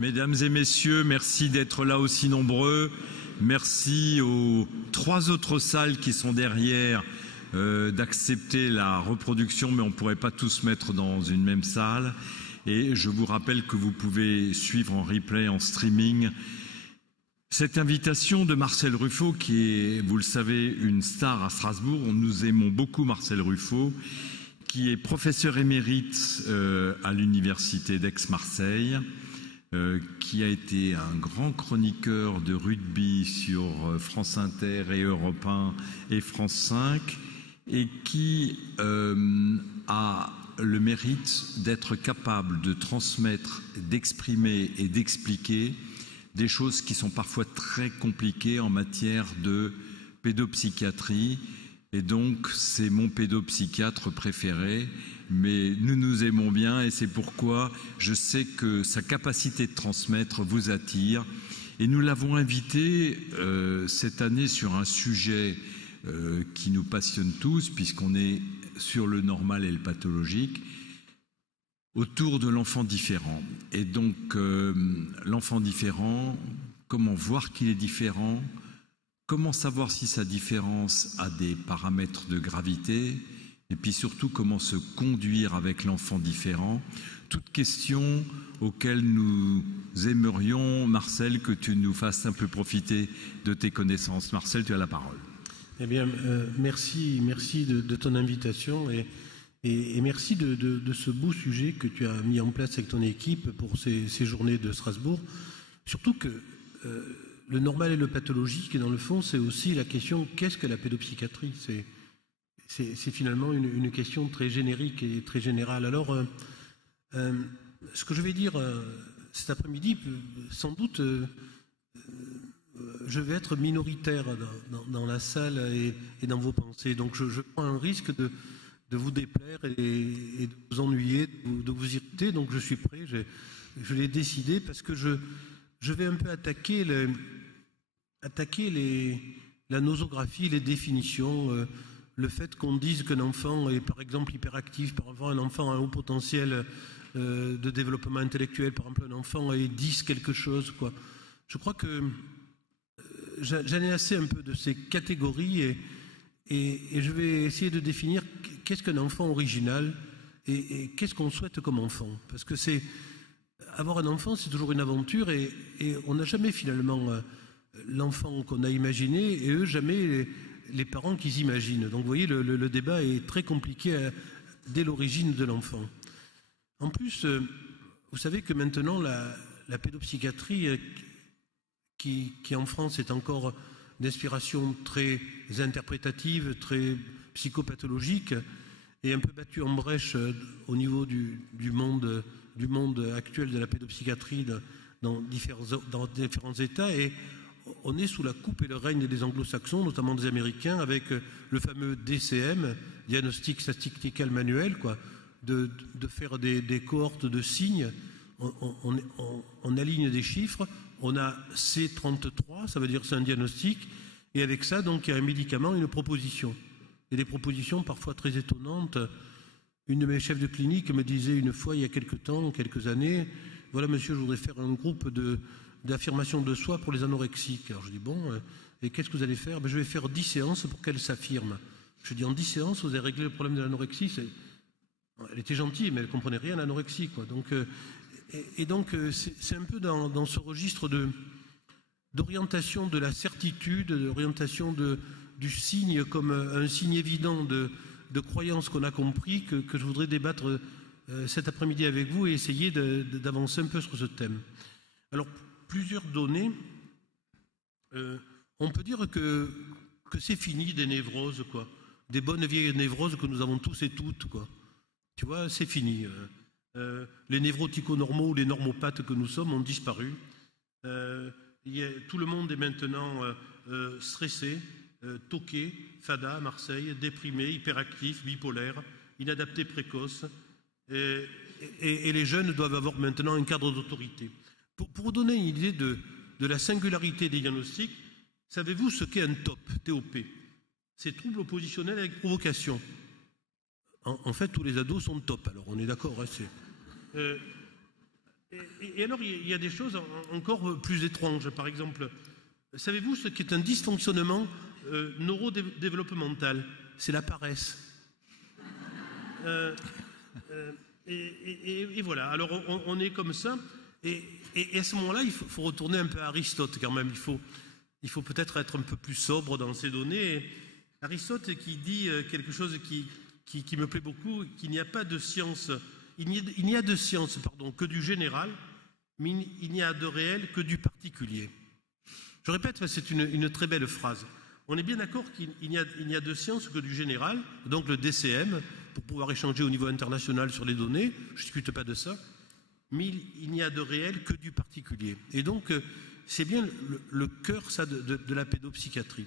Mesdames et messieurs, merci d'être là aussi nombreux. Merci aux 3 autres salles qui sont derrière d'accepter la reproduction, mais on ne pourrait pas tous mettre dans une même salle. Et je vous rappelle que vous pouvez suivre en replay, en streaming, cette invitation de Marcel Ruffo, qui est, vous le savez, une star à Strasbourg. Nous aimons beaucoup Marcel Ruffo, qui est professeur émérite à l'université d'Aix-Marseille, qui a été un grand chroniqueur de rugby sur France Inter et Europe 1 et France 5, et qui a le mérite d'être capable de transmettre, d'exprimer et d'expliquer des choses qui sont parfois très compliquées en matière de pédopsychiatrie. Et donc, c'est mon pédopsychiatre préféré, mais nous nous aimons bien et c'est pourquoi je sais que sa capacité de transmettre vous attire. Et nous l'avons invité cette année sur un sujet qui nous passionne tous, puisqu'on est sur le normal et le pathologique, autour de l'enfant différent. Et donc, l'enfant différent, comment voir qu'il est différent ? Comment savoir si sa différence a des paramètres de gravité? Et puis surtout, comment se conduire avec l'enfant différent? Toutes questions auxquelles nous aimerions, Marcel, que tu nous fasses un peu profiter de tes connaissances. Marcel, tu as la parole. Eh bien, merci de ton invitation et merci de ce beau sujet que tu as mis en place avec ton équipe pour ces journées de Strasbourg. Surtout que le normal et le pathologique, et dans le fond, c'est aussi la question qu'est-ce que la pédopsychiatrie? C'est finalement une question très générique et très générale. Alors, ce que je vais dire cet après-midi, sans doute, je vais être minoritaire dans la salle et dans vos pensées. Donc, je prends un risque de vous déplaire et de vous ennuyer, de vous irriter. Donc, je suis prêt. Je l'ai décidé parce que je vais un peu attaquer la nosographie, les définitions, le fait qu'on dise qu'un enfant est par exemple hyperactif, par exemple un enfant a un haut potentiel de développement intellectuel, par exemple un enfant est 10 quelque chose, quoi. Je crois que j'en ai assez un peu de ces catégories et je vais essayer de définir qu'est-ce qu'un enfant original et qu'est-ce qu'on souhaite comme enfant. Parce que avoir un enfant, c'est toujours une aventure et on n'a jamais finalement l'enfant qu'on a imaginé et eux jamais les parents qu'ils imaginent. Donc vous voyez, le débat est très compliqué dès l'origine de l'enfant. En plus, vous savez que maintenant la pédopsychiatrie qui en France est encore d'inspiration très interprétative, très psychopathologique, est un peu battue en brèche au niveau du monde actuel de la pédopsychiatrie dans différents États, et on est sous la coupe et le règne des anglo-saxons, notamment des Américains, avec le fameux DCM, Diagnostic Statistical Manual, quoi, de faire des cohortes de signes. On aligne des chiffres, on a C33, ça veut dire c'est un diagnostic, et avec ça, donc, il y a un médicament, une proposition. Et des propositions parfois très étonnantes. Une de mes chefs de clinique me disait une fois, il y a quelques années, voilà monsieur, je voudrais faire un groupe d'affirmation de soi pour les anorexiques. Alors je dis bon, et qu'est-ce que vous allez faire? Je vais faire 10 séances pour qu'elles s'affirment. Je dis en 10 séances, vous avez réglé le problème de l'anorexie. Elle était gentille, mais elle ne comprenait rien à l'anorexie, quoi. Donc, donc c'est un peu dans ce registre d'orientation de la certitude, d'orientation du signe comme un signe évident de croyance qu'on a compris que je voudrais débattre cet après-midi avec vous et essayer d'avancer un peu sur ce thème. Alors, plusieurs données. On peut dire que c'est fini des névroses, quoi. Des bonnes vieilles névroses que nous avons tous et toutes, quoi. Tu vois, c'est fini. Les névrotico-normaux ou les normopathes que nous sommes ont disparu. Tout le monde est maintenant stressé, toqué, fada à Marseille, déprimé, hyperactif, bipolaire, inadapté précoce. Et les jeunes doivent avoir maintenant un cadre d'autorité. Pour vous donner une idée de la singularité des diagnostics, savez-vous ce qu'est un TOP, TOP? C'est trouble oppositionnel avec provocation. En fait, tous les ados sont top, alors on est d'accord. Hein, Et alors, il y a des choses encore plus étranges. Par exemple, savez-vous ce qui est un dysfonctionnement neurodéveloppemental? C'est la paresse. Et voilà, alors on est comme ça. Et à ce moment-là, il faut retourner un peu à Aristote quand même. Il faut peut-être être un peu plus sobre dans ces données. Et Aristote qui dit quelque chose qui me plaît beaucoup, qu'il n'y a pas de science, il n'y a de science que du général, mais il n'y a de réel que du particulier. Je répète, c'est une très belle phrase. On est bien d'accord qu'il n'y a de science que du général, donc le DCM, pour pouvoir échanger au niveau international sur les données, je ne discute pas de ça, mais il n'y a de réel que du particulier. Et donc, c'est bien le cœur, ça, de la pédopsychiatrie.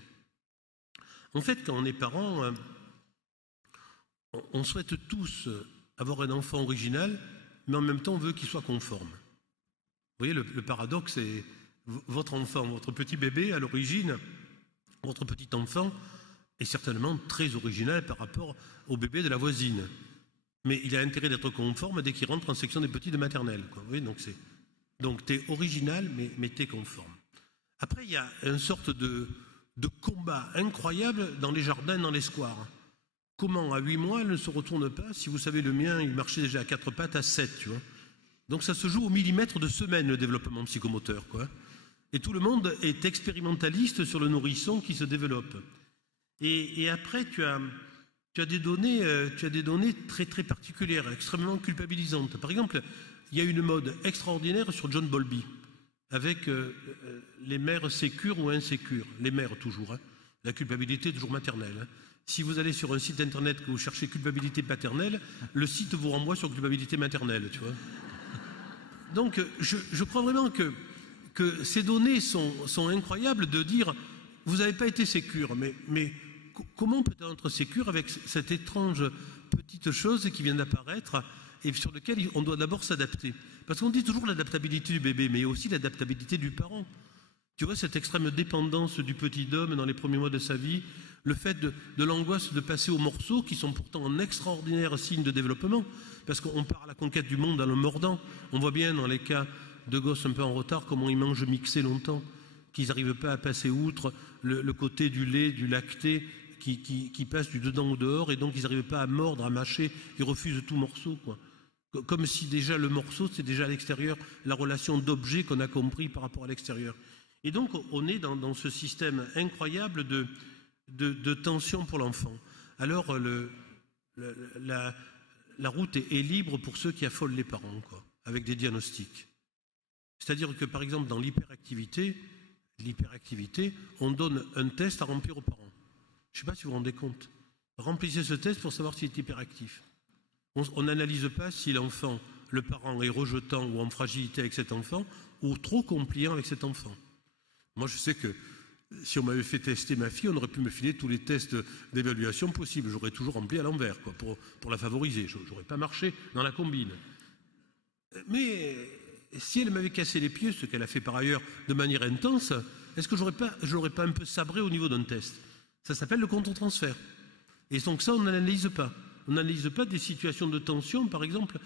En fait, quand on est parent, on souhaite tous avoir un enfant original, mais en même temps, on veut qu'il soit conforme. Vous voyez, le paradoxe, c'est votre enfant, votre petit bébé, à l'origine, votre petit enfant est certainement très original par rapport au bébé de la voisine. Mais il a intérêt d'être conforme dès qu'il rentre en section des petits de maternelle. Vous voyez, donc tu es original, mais tu es conforme. Après, il y a une sorte de combat incroyable dans les jardins, dans les squares. Comment, à 8 mois, elle ne se retourne pas? Si vous savez, le mien, il marchait déjà à 4 pattes, à 7, tu vois. Donc ça se joue au millimètre de semaine, le développement psychomoteur, quoi. Et tout le monde est expérimentaliste sur le nourrisson qui se développe. Et après, tu as des données très très particulières, extrêmement culpabilisantes. Par exemple, il y a une mode extraordinaire sur John Bowlby, avec les mères sécures ou insécures. Les mères toujours, hein. La culpabilité est toujours maternelle. Hein. Si vous allez sur un site internet que vous cherchez culpabilité paternelle, le site vous renvoie sur culpabilité maternelle, tu vois. Donc, je crois vraiment que ces données sont incroyables de dire, vous n'avez pas été sécure, mais comment peut-on être sécure avec cette étrange petite chose qui vient d'apparaître et sur laquelle on doit d'abord s'adapter? Parce qu'on dit toujours l'adaptabilité du bébé, mais aussi l'adaptabilité du parent. Tu vois, cette extrême dépendance du petit homme dans les premiers mois de sa vie, le fait de l'angoisse de passer aux morceaux qui sont pourtant un extraordinaire signe de développement, parce qu'on part à la conquête du monde en le mordant. On voit bien dans les cas de gosses un peu en retard comment ils mangent mixé longtemps, qu'ils n'arrivent pas à passer outre le côté du lait, du lacté, qui passe du dedans au dehors, et donc ils n'arrivent pas à mordre, à mâcher, ils refusent tout morceau, quoi. Comme si déjà le morceau, c'est déjà à l'extérieur, la relation d'objet qu'on a compris par rapport à l'extérieur. Et donc on est dans ce système incroyable de tension pour l'enfant. Alors la route est libre pour ceux qui affolent les parents, quoi, avec des diagnostics. C'est-à-dire que par exemple dans l'hyperactivité, on donne un test à remplir aux parents. Je ne sais pas si vous vous rendez compte. Remplissez ce test pour savoir s'il est hyperactif. On n'analyse pas si l'enfant, le parent est rejetant ou en fragilité avec cet enfant, ou trop compliant avec cet enfant. Moi, je sais que si on m'avait fait tester ma fille, on aurait pu me filer tous les tests d'évaluation possibles. J'aurais toujours rempli à l'envers, quoi, pour la favoriser. Je n'aurais pas marché dans la combine. Mais si elle m'avait cassé les pieds, ce qu'elle a fait par ailleurs de manière intense, est-ce que je l'aurais pas un peu sabré au niveau d'un test? Ça s'appelle le contre-transfert. Et donc ça, on n'analyse pas. On n'analyse pas des situations de tension, par exemple,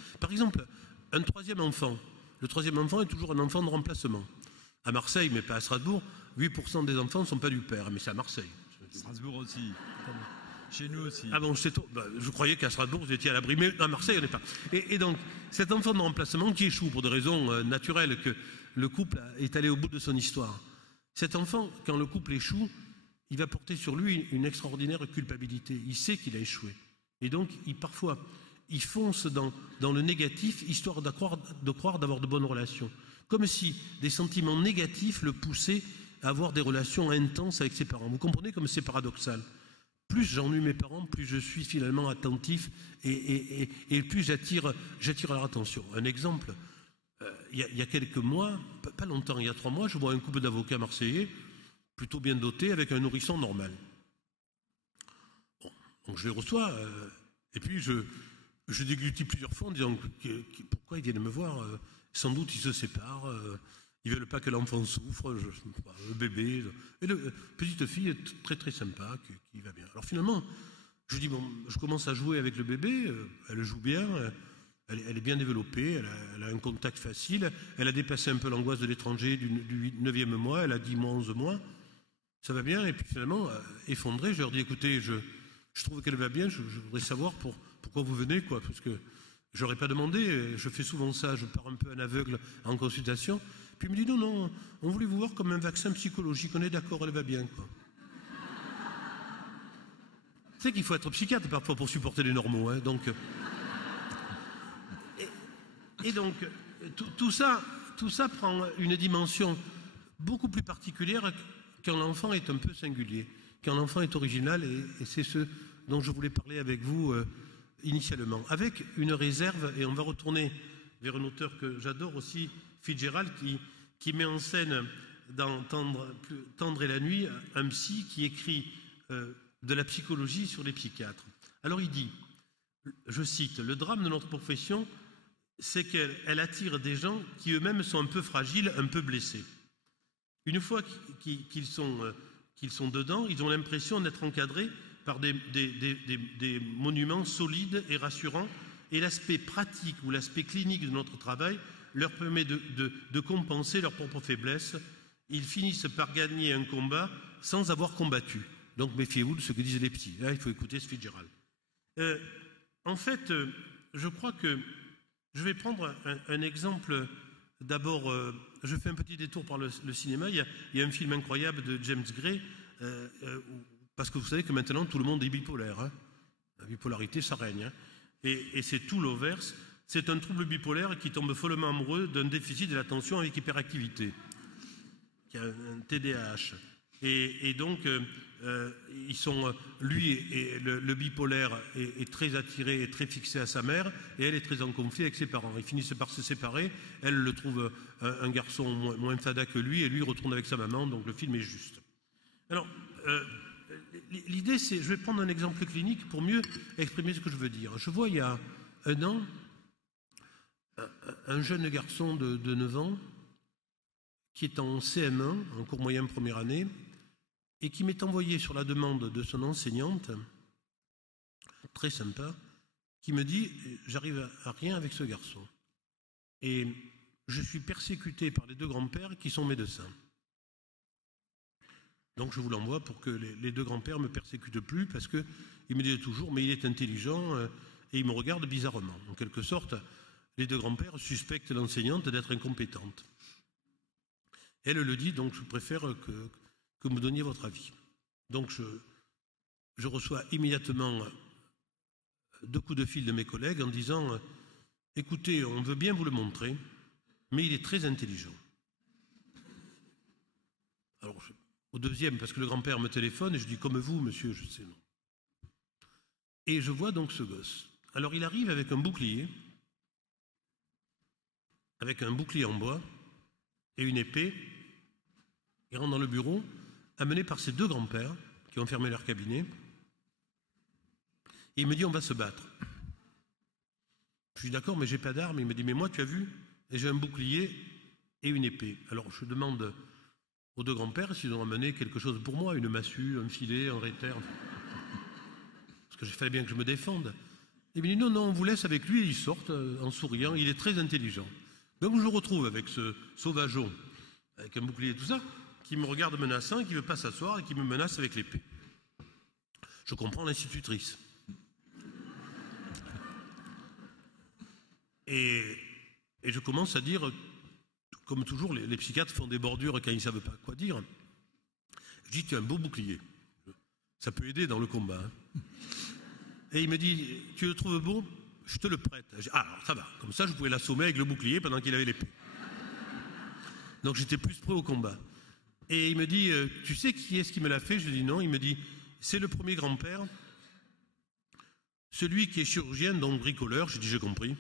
un troisième enfant. Le troisième enfant est toujours un enfant de remplacement. À Marseille, mais pas à Strasbourg, 8% des enfants ne sont pas du père, mais c'est à Marseille. Strasbourg aussi. Chez nous aussi. Ah bon, je croyais qu'à Strasbourg, vous étiez à l'abri, mais à Marseille, on n'est pas. Et donc, cet enfant de remplacement qui échoue pour des raisons naturelles que le couple est allé au bout de son histoire. Cet enfant, quand le couple échoue, il va porter sur lui une extraordinaire culpabilité. Il sait qu'il a échoué. Et donc, parfois, il fonce dans le négatif, histoire de croire d'avoir de bonnes relations. Comme si des sentiments négatifs le poussaient à avoir des relations intenses avec ses parents. Vous comprenez comme c'est paradoxal? Plus j'ennuie mes parents, plus je suis finalement attentif et plus j'attire leur attention. Un exemple, il y a quelques mois, pas longtemps, il y a 3 mois, je vois un couple d'avocats marseillais, plutôt bien dotés, avec un nourrisson normal. Bon, donc je les reçois, et puis je déglutis plusieurs fois en disant pourquoi ils viennent me voir. Sans doute ils se séparent, ils ne veulent pas que l'enfant souffre, le bébé. Et la petite fille est très très sympa, qui va bien. Alors finalement, je dis bon, je commence à jouer avec le bébé, elle joue bien, Elle est bien développée, elle a un contact facile, elle a dépassé un peu l'angoisse de l'étranger du 9e mois, elle a 10 mois, 11 mois. Ça va bien, et puis finalement, effondré, je leur dis, écoutez, je trouve qu'elle va bien, je voudrais savoir pourquoi vous venez, quoi, parce que je n'aurais pas demandé, je fais souvent ça, je pars un peu en aveugle en consultation. Puis il me dit, non, on voulait vous voir comme un vaccin psychologique, on est d'accord, elle va bien, quoi. Tu sais qu'il faut être psychiatre parfois pour supporter les normaux, hein, donc... Et donc, tout ça prend une dimension beaucoup plus particulière quand l'enfant est un peu singulier, quand l'enfant est original, et c'est ce dont je voulais parler avec vous initialement. Avec une réserve, et on va retourner vers un auteur que j'adore aussi, Fitzgerald, qui met en scène dans Tendre et la nuit un psy qui écrit de la psychologie sur les psychiatres. Alors il dit, je cite, « Le drame de notre profession, c'est qu'elle attire des gens qui eux-mêmes sont un peu fragiles, un peu blessés. Une fois qu'ils sont dedans, ils ont l'impression d'être encadrés par des monuments solides et rassurants, et l'aspect pratique ou l'aspect clinique de notre travail leur permet de compenser leurs propres faiblesses. Ils finissent par gagner un combat sans avoir combattu. Donc méfiez-vous de ce que disent les psys. Là, il faut écouter ce Fitzgerald. En fait, je crois que je vais prendre un exemple. D'abord, je fais un petit détour par le cinéma. Il y a un film incroyable de James Gray, parce que vous savez que maintenant tout le monde est bipolaire. Hein. La bipolarité, ça règne. Hein. Et c'est tout l'inverse. C'est un trouble bipolaire qui tombe follement amoureux d'un déficit de l'attention avec hyperactivité, qui a un TDAH. Et donc, ils sont, lui et le bipolaire est très attiré et très fixé à sa mère, et elle est très en conflit avec ses parents. Ils finissent par se séparer. Elle le trouve un garçon moins fada que lui, et lui retourne avec sa maman. Donc le film est juste. Alors, l'idée, c'est, je vais prendre un exemple clinique pour mieux exprimer ce que je veux dire. Je vois il y a un an un jeune garçon de 9 ans qui est en CM1, en cours moyen première année, et qui m'est envoyé sur la demande de son enseignante, très sympa, qui me dit « J'arrive à rien avec ce garçon. Et je suis persécuté par les 2 grands-pères qui sont médecins. Donc je vous l'envoie pour que les 2 grands-pères ne me persécutent plus, parce qu'ils me disent toujours « Mais il est intelligent et il me regarde bizarrement. » En quelque sorte, les 2 grands-pères suspectent l'enseignante d'être incompétente. Elle le dit, donc je préfère que vous me donniez votre avis. Donc je reçois immédiatement 2 coups de fil de mes collègues en disant « Écoutez, on veut bien vous le montrer, mais il est très intelligent. » Alors, au deuxième, parce que le grand-père me téléphone, et je dis « Comme vous, monsieur, je sais non. » Et je vois donc ce gosse. Alors il arrive avec un bouclier en bois et une épée. Il rentre dans le bureau, amené par ses 2 grands-pères qui ont fermé leur cabinet. Et il me dit, on va se battre. Je suis d'accord, mais j'ai pas d'armes. Il me dit, mais moi, tu as vu, et j'ai un bouclier et une épée. Alors je demande aux 2 grands-pères s'ils ont amené quelque chose pour moi, une massue, un filet, un réter. Parce que il fallait bien que je me défende. Il me dit, non, on vous laisse avec lui, et ils sortent en souriant, il est très intelligent. Donc je le retrouve avec ce sauvageon, avec un bouclier et tout ça, qui me regarde menaçant, qui ne veut pas s'asseoir et qui me menace avec l'épée. Je comprends l'institutrice. Et je commence à dire, comme toujours, les psychiatres font des bordures quand ils ne savent pas quoi dire. Je dis, tu as un beau bouclier. Ça peut aider dans le combat. Hein. Et il me dit, tu le trouves beau ? Je te le prête. Je dis, ah, alors ça va. Comme ça, je pouvais l'assommer avec le bouclier pendant qu'il avait l'épée. Donc j'étais plus prêt au combat. Et il me dit, tu sais qui est-ce qui me l'a fait ? Je lui dis non. Il me dit, c'est le premier grand-père, celui qui est chirurgien, donc bricoleur. Je dis, j'ai compris.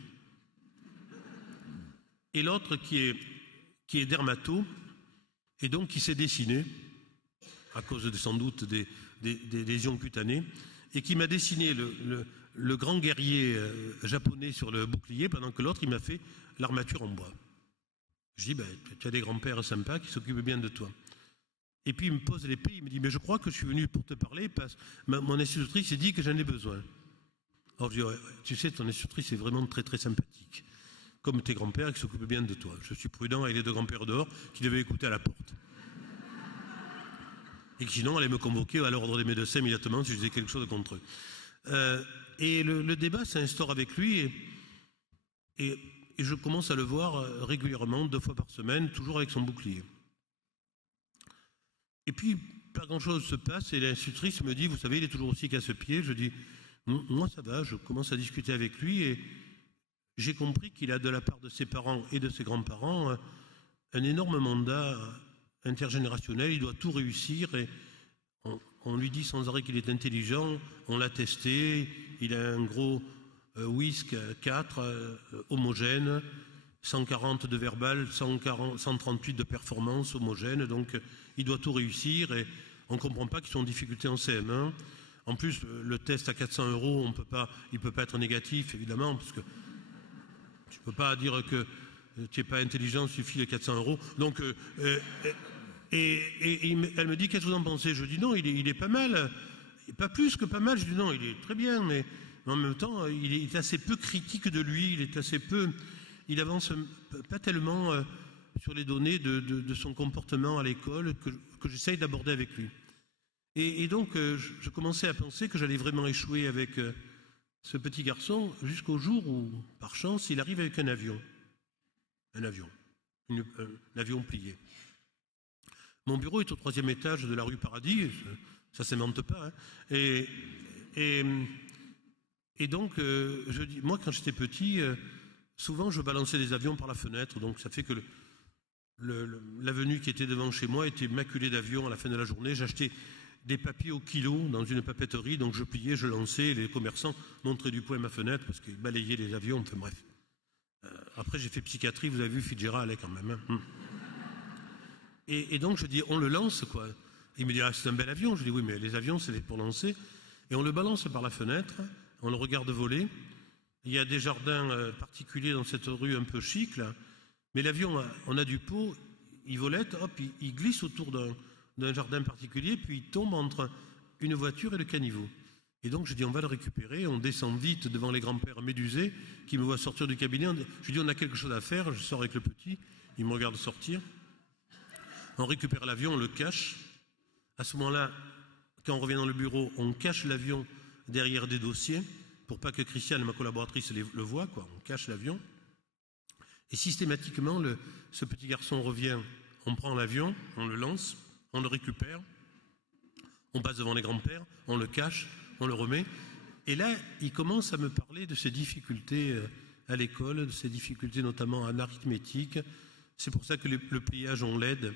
Et l'autre qui est dermato, et donc qui s'est dessiné, à cause sans doute des lésions cutanées, et qui m'a dessiné le grand guerrier japonais sur le bouclier, pendant que l'autre, il m'a fait l'armature en bois. Je dis, ben, tu as des grands-pères sympas qui s'occupent bien de toi. Et puis il me pose l'épée, il me dit, mais je crois que je suis venu pour te parler, parce que mon institutrice a dit que j'en ai besoin. Alors je dis, ouais, tu sais, ton institutrice est vraiment très très sympathique, comme tes grands-pères qui s'occupent bien de toi. Je suis prudent avec les deux grands-pères dehors qui devaient écouter à la porte. Et qui sinon allaient me convoquer à l'ordre des médecins immédiatement si je disais quelque chose contre eux. Et le débat s'instaure avec lui et je commence à le voir régulièrement, 2 fois par semaine, toujours avec son bouclier. Et puis, pas grand-chose se passe et l'institutrice me dit, vous savez, il est toujours aussi casse-pied. Je dis, moi ça va, je commence à discuter avec lui et j'ai compris qu'il a de la part de ses parents et de ses grands-parents un énorme mandat intergénérationnel, il doit tout réussir et on lui dit sans arrêt qu'il est intelligent, on l'a testé, il a un gros WISC 4 homogène, 140 de verbal, 138 de performance homogène, donc il doit tout réussir et on ne comprend pas qu'ils sont en difficulté en CM1. En plus, le test à 400 €, il ne peut pas être négatif, évidemment, parce que tu ne peux pas dire que tu n'es pas intelligent, il suffit les 400 €. Donc, elle me dit, qu'est-ce que vous en pensez? Je dis, non, il est pas mal. Pas plus que pas mal. Je dis, non, il est très bien, mais en même temps, il est assez peu critique de lui, il avance pas tellement sur les données de son comportement à l'école que j'essaye d'aborder avec lui. Et donc, je commençais à penser que j'allais vraiment échouer avec ce petit garçon jusqu'au jour où, par chance, il arrive avec un avion. Un avion plié. Mon bureau est au 3e étage de la rue Paradis, ça ne s'invente pas. Hein. Et donc, je dis, moi, quand j'étais petit, souvent, je balançais des avions par la fenêtre, donc ça fait que l'avenue qui était devant chez moi était maculée d'avions à la fin de la journée. J'achetais des papiers au kilo dans une papeterie, donc je pliais, je lançais, les commerçants montraient du poing ma fenêtre parce qu'ils balayaient les avions, enfin bref. Après, j'ai fait psychiatrie, vous avez vu, Fitzgerald allait quand même. Hein. Et donc, je dis, on le lance, quoi. Il me dit, ah, c'est un bel avion. Je dis, oui, mais les avions, c'est pour lancer. Et on le balance par la fenêtre, on le regarde voler. Il y a des jardins particuliers dans cette rue un peu chic, là. Mais l'avion, on a du pot, il volette, hop, il glisse autour d'un jardin particulier, puis il tombe entre une voiture et le caniveau. Et donc, je dis, on va le récupérer. On descend vite devant les grands-pères médusés qui me voient sortir du cabinet. Je dis, on a quelque chose à faire. Je sors avec le petit. Il me regarde sortir. On récupère l'avion, on le cache. À ce moment-là, quand on revient dans le bureau, on cache l'avion derrière des dossiers pour pas que Christiane, ma collaboratrice, le voie, quoi. On cache l'avion. Et systématiquement, ce petit garçon revient, on prend l'avion, on le lance, on le récupère, on passe devant les grands-pères, on le cache, on le remet. Et là, il commence à me parler de ses difficultés à l'école, de ses difficultés notamment en arithmétique. C'est pour ça que le pliage, on l'aide,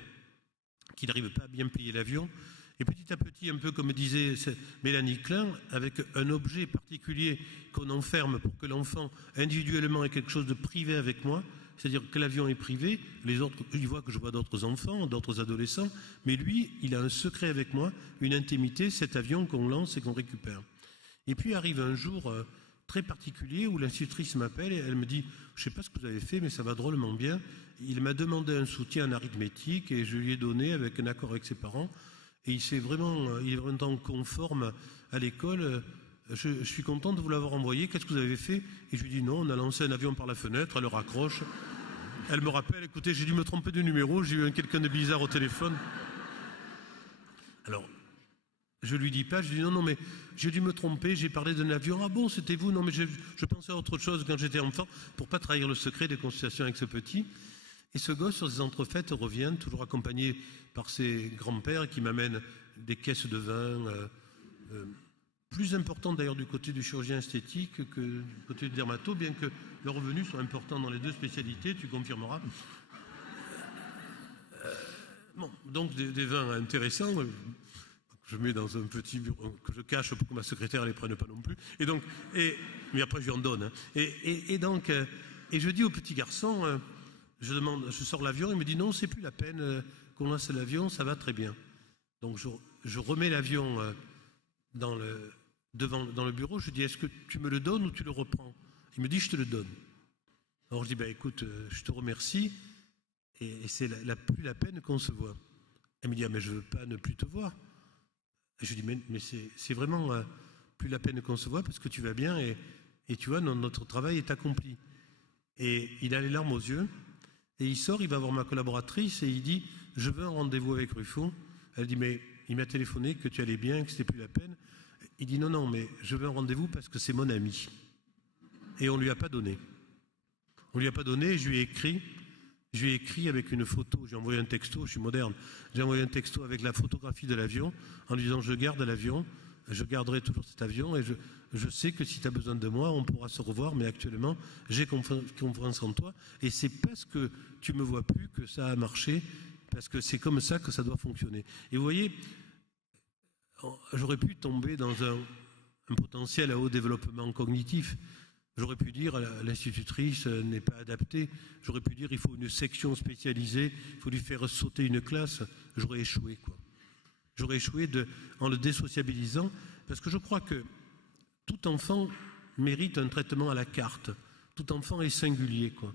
qu'il n'arrive pas à bien plier l'avion. Et petit à petit, un peu comme disait Mélanie Klein, avec un objet particulier qu'on enferme pour que l'enfant individuellement ait quelque chose de privé avec moi, c'est-à-dire que l'avion est privé, les autres, il voit que je vois d'autres enfants, d'autres adolescents, mais lui, il a un secret avec moi, une intimité, cet avion qu'on lance et qu'on récupère. Et puis arrive un jour très particulier où l'institutrice m'appelle et elle me dit, je ne sais pas ce que vous avez fait, mais ça va drôlement bien. Il m'a demandé un soutien en arithmétique et je lui ai donné avec un accord avec ses parents. Et il est vraiment conforme à l'école. Je suis content de vous l'avoir envoyé. Qu'est-ce que vous avez fait? Et je lui dis non, on a lancé un avion par la fenêtre, elle le raccroche. Elle me rappelle, écoutez, j'ai dû me tromper de numéro, j'ai eu quelqu'un de bizarre au téléphone. Alors, je lui dis pas, je dis non, mais j'ai dû me tromper, j'ai parlé d'un avion. Ah bon, c'était vous? Non, mais je pensais à autre chose quand j'étais enfant, pour pas trahir le secret des consultations avec ce petit. Et ce gosse, sur ses entrefaites, revient, toujours accompagné par ses grands-pères qui m'amènent des caisses de vin, plus importantes d'ailleurs du côté du chirurgien esthétique que du côté du dermato, bien que le revenu soit important dans les deux spécialités, tu confirmeras. Bon, donc des vins intéressants, que je mets dans un petit bureau, que je cache pour que ma secrétaire ne les prenne pas non plus. Mais après, je lui en donne. Hein. Et je dis au petit garçon... je sors l'avion, il me dit non, c'est plus la peine qu'on lance l'avion, ça va très bien. Donc je remets l'avion dans le bureau, je dis est-ce que tu me le donnes ou tu le reprends? Il me dit je te le donne. Alors je dis écoute, je te remercie et c'est plus la peine qu'on se voit. Elle me dit ah mais je veux pas ne plus te voir. Et je dis mais c'est vraiment plus la peine qu'on se voit parce que tu vas bien et tu vois, notre travail est accompli. Et il a les larmes aux yeux, et il sort, il va voir ma collaboratrice, et il dit, je veux un rendez-vous avec Ruffo. Elle dit, mais il m'a téléphoné que tu allais bien, que c'était plus la peine. Il dit, non, mais je veux un rendez-vous parce que c'est mon ami. Et on ne lui a pas donné. On ne lui a pas donné, je lui ai écrit avec une photo, j'ai envoyé un texto, je suis moderne, j'ai envoyé un texto avec la photographie de l'avion, en lui disant, je garde l'avion, je garderai toujours cet avion, et je sais que si tu as besoin de moi, on pourra se revoir, mais actuellement, j'ai confiance en toi, et c'est parce que tu me vois plus que ça a marché, parce que c'est comme ça que ça doit fonctionner. Et vous voyez, j'aurais pu tomber dans un potentiel à haut développement cognitif. J'aurais pu dire l'institutrice n'est pas adaptée, j'aurais pu dire il faut une section spécialisée, il faut lui faire sauter une classe. J'aurais échoué, quoi. J'aurais échoué en le désociabilisant, parce que je crois que tout enfant mérite un traitement à la carte. Tout enfant est singulier, quoi.